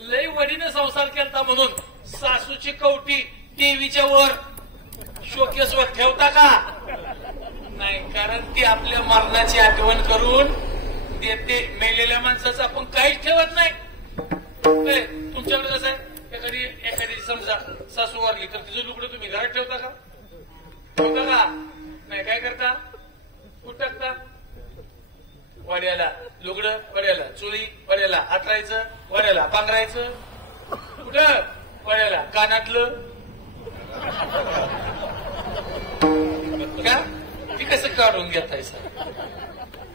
लय वडीने संसार केलता म्हणून सासूची कवटी टीव्हीच्या वर शोकेसवर ठेवता का? नाही, कारण ती आपल्या मरणाची आठवण करून देते. मेलेल्या माणसाचं आपण काहीच ठेवत नाही. तुमच्याकडे कसं आहे, एखादी समजा सासू वारली तर तिचं लुगडं तुम्ही घरात ठेवता का? ठेवता का? नाही. काय करता? कुठं टाकता? वाड्याला लुगडं, वाड्याला चोळी, वाड्याला आतरायचं, वाड्याला पांघरायचं. कुठं? वाड्याला. कानातलं का? ती कसं काढून घेतायचं?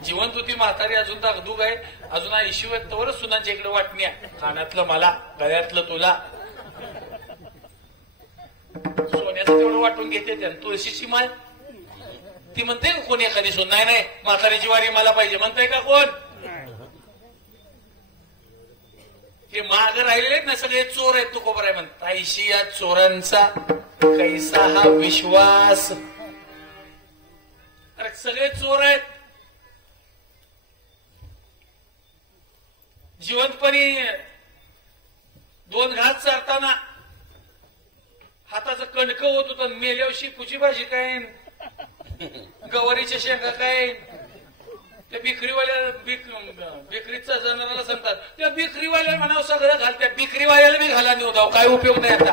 जिवंत होती म्हातारी, अजून दागदूग आहे, अजून आयशीव तवरच सुनांच्या इकडे वाटण्या. कानातलं मला, गळ्यातलं तुला. सोन्याचं तेवढं वाटून घेते त्या. तुळशीची माळ ती म्हणते का कोणी एखादी सून? नाही नाही, म्हातारीची वारी मला पाहिजे म्हणताय का कोण? हे माग राहिलेले ना सगळे चोर आहेत. तू कोबराय म्हणत आयशी या चोरांचा कैसा हा विश्वास. अरे सगळे चोर आहेत. जिवंतपणी 2 घास चारताना हाताचं कणकं होत होतं. मेल्यावर शिपूची भाजी काय, गवारीच्या शेंगा काय, त्या बिक्रीचा जनावराला सांगतात त्या बिक्रीवाल्या म्हणावं सगळं घाल, त्या बिक्रीवाल्याला बी घाला नेऊ द्याव, काय उपयोग नाही. आता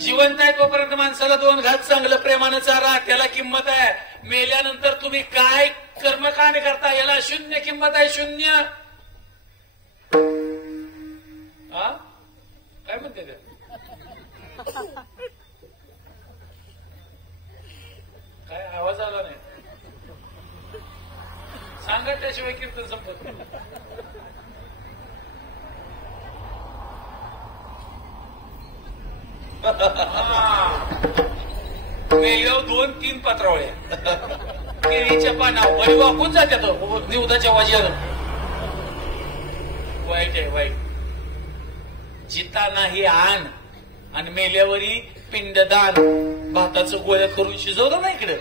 जिवंत आहे तोपर्यंत माणसाला 2 घास चांगलं प्रेमानं चारा, त्याला किंमत आहे. मेल्यानंतर तुम्ही काय कर्मकांड करता याला शून्य किंमत आहे. शून्य. काय म्हणते त्या? काय आवाज आला नाही? सांगा, त्याशिवाय कीर्तन संपत नाही. मेल्यावर 2-3 पत्रावळ्या केळीच्या पानावर बरी वाकून जात्यात निवदाच्या वाजेवर. वाईट आहे वाईट. जिता नाही आण आणि मेल्यावरी पिंडदान. भाताचं गोळ्या करून शिजवलं ना इकडे,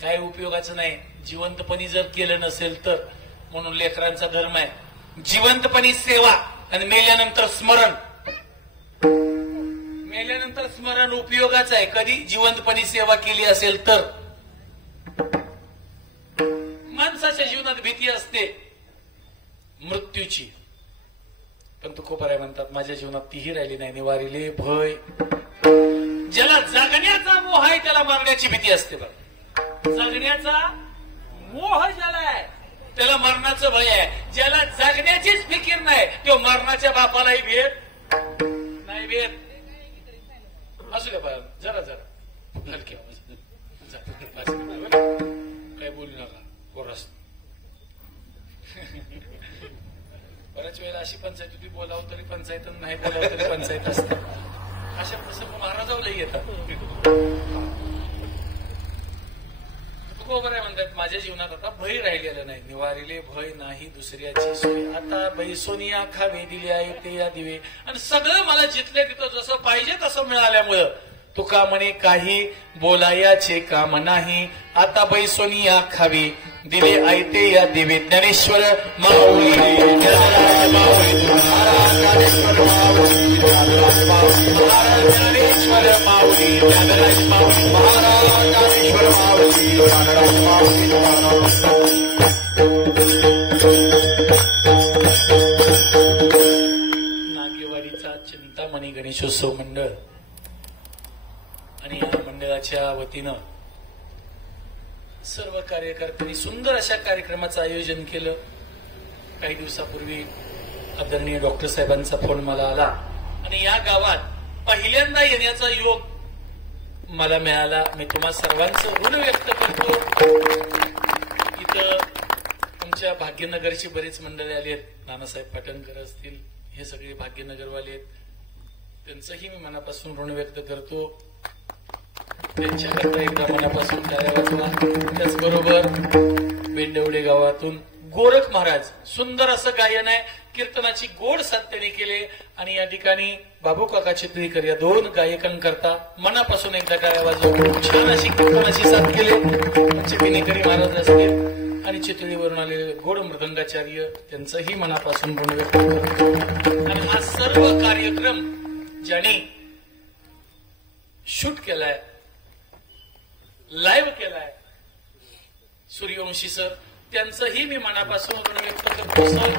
काय उपयोगाचं नाही जिवंतपणी जर केलं नसेल तर. म्हणून लेकरांचा धर्म आहे जिवंतपणी सेवा आणि मेल्यानंतर स्मरण. मेल्यानंतर स्मरण उपयोगाचं आहे कधी जिवंतपणी सेवा केली असेल तर. माणसाच्या जीवनात भीती असते मृत्यूची, पण तुकोबाराय म्हणतात माझ्या जीवनात तीही राहिली नाही. निवारिले भय. ज्याला जगण्याचा मोह आहे त्याला मरण्याची भीती असते. बघ जगण्याचा मोह ज्याला आहे त्याला मरणाचं भय आहे. ज्याला जगण्याचीच फिकीर नाही तो मरणाच्या बापालाही भेट नाही भेट. असू द्या बाळा जरा जरा हलके काय बोलू नका कोरस. बऱ्याच वेळेला अशी पंचायत होती बोलावं तरी पंचायत नाही बोलावं तरी पंचायत असते. अशा प्रसंग महाराजावलाही येतात. तुकोबाराय म्हणतात माझ्या जीवनात आता भय राहिलेलं नाही. निवारिले भय नाही दुसऱ्याची सोय. आता बैसोनिया खावे दिले आहे ते या दिवे. आणि सगळं मला जिथल्या तिथं जसं पाहिजे तसं मिळाल्यामुळं तुका म्हणे काही बोलायाचे काम नाही. आता बैसोनिया खावी दिले आहे ते या दिवे. ज्ञानेश्वर माऊली ज्ञानेश्वर माऊली ज्ञानराज माऊली महाराज ज्ञानेश्वर माऊली ज्ञानराज माऊली. नागेवाडीचा चिंतामणी गणेशोत्सव मंडळ आणि या मंडळाच्या वतीनं सर्व कार्यकर्त्यांनी सुंदर अशा कार्यक्रमाचं आयोजन केलं. काही दिवसापूर्वी आदरणीय डॉक्टर साहेबांचा फोन मला आला आणि या गावात पहिल्यांदा येण्याचा योग मला मिळाला. मी तुम्हा सर्वांचं ऋण व्यक्त करतो. इथं आमच्या भाग्यनगरची बरीच मंडळी आली आहेत. नानासाहेब पाटणकर असतील हे सगळे भाग्यनगरवाले आहेत. त्यांचंही मी मनापासून ऋण व्यक्त करतो. त्यांच्याकरता एकदा मनापासून टाळ्या वाजवा. त्याचबरोबर बेंडवडे गावातून गोरख महाराज सुंदर असं गायन आहे. कीर्तनाची गोड साथ त्यांनी केले आणि या ठिकाणी बाबू काका चितळीकर या 2 गायकांकरता मनापासून एकदा टाळ्या वाजवा. छान अशी कीर्तनाची साथ केले. आमचे विनेकरी महाराज असतील आणि चितळीवरून आलेले गोड मृदंगाचार्य त्यांचंही मनापासून ऋण व्यक्त करतो. आणि हा सर्व कार्यक्रम ज्यांनी शूट केलाय लाईव्ह केलाय सूर्यवंशी सर त्यांचंही मी मनापासून ऋण व्यक्त करतो. सर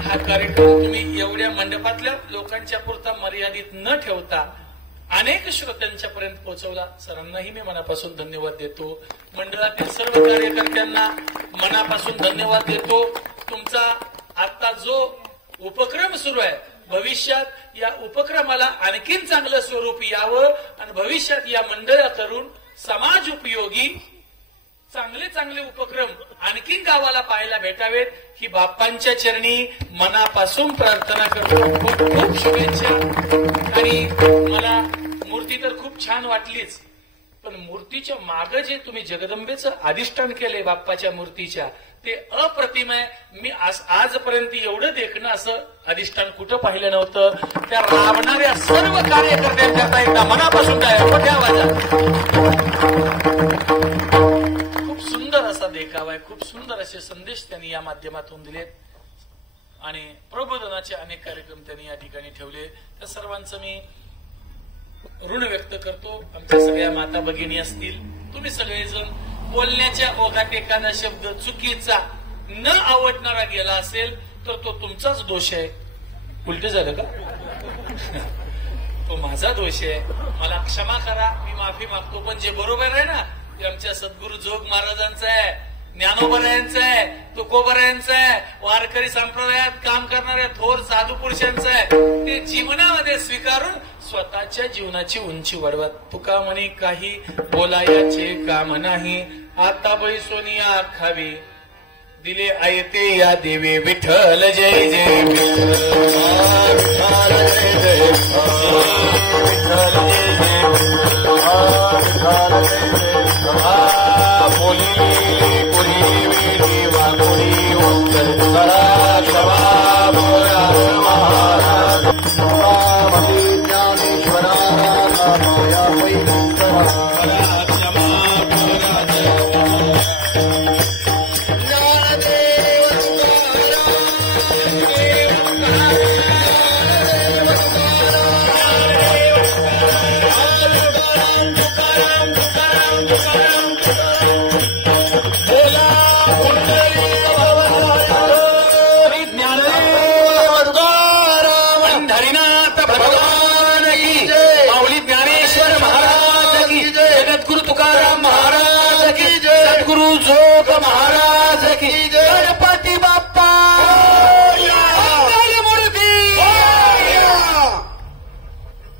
हा कार्यक्रम तुम्ही एवढ्या मंडपातल्या लोकांच्या पुरता मर्यादित न ठेवता अनेक श्रोत्यांच्यापर्यंत पोहोचवला. सरांनाही मी मनापासून धन्यवाद देतो. मंडळातील सर्व कार्यकर्त्यांना मनापासून धन्यवाद देतो. तुमचा आता जो उपक्रम सुरू आहे भविष्यात या उपक्रमाला आणखीन चांगलं स्वरूप यावं आणि भविष्यात या मंडळा करून समाज उपयोगी चांगले चांगले उपक्रम आणखीन गावाला पाहायला भेटावेत ही बाप्पांच्या चरणी मनापासून प्रार्थना करतो. खूप खूप शुभेच्छा. आणि मला मूर्ती तर खूप छान वाटलीच, पण मूर्तीच्या मागं जे तुम्ही जगदंबेचं अधिष्ठान केलंय बाप्पाच्या मूर्तीच्या ते अप्रतिम आहे. मी आजपर्यंत एवढं देखणं असं अधिष्ठान कुठं पाहिलं नव्हतं. त्या राबणाऱ्या सर्व कार्यकर्त्यांच्या एकदा मनापासून काय मोठ्या आवाजात खूप सुंदर असा देखावा आहे. खूप सुंदर असे संदेश त्यांनी या माध्यमातून दिलेत आणि प्रबोधनाचे अनेक कार्यक्रम त्यांनी या ठिकाणी ठेवले. त्या सर्वांचं मी ऋण व्यक्त करतो. आमच्या सगळ्या माता भगिनी असतील तुम्ही सगळेजण बोलण्याच्या ओघात एखादा शब्द चुकीचा न आवडणारा गेला असेल तर तो तुमचाच दोष आहे. उलट झालं का? तो माझा दोष आहे. मला क्षमा करा. मी माफी मागतो. पण जे बरोबर आहे ना ते आमच्या सद्गुरू जोग महाराजांचं आहे, ज्ञानोबरायांचं आहे, तुकोबरायांचं आहे, वारकरी संप्रदायात काम करणाऱ्या थोर साधू पुरुषांचं आहे. ते जीवनामध्ये स्वीकारून स्वतःच्या जीवनाची उंची वाढवत. तुका म्हणे काही बोलायाचे काम नाही. आता बैसोनिया खावी दिले आयते या देवे. विठ्ठल जय जय विठ्ठल. विठ्ठल जय जय विठ्ठल. महाराज की जय.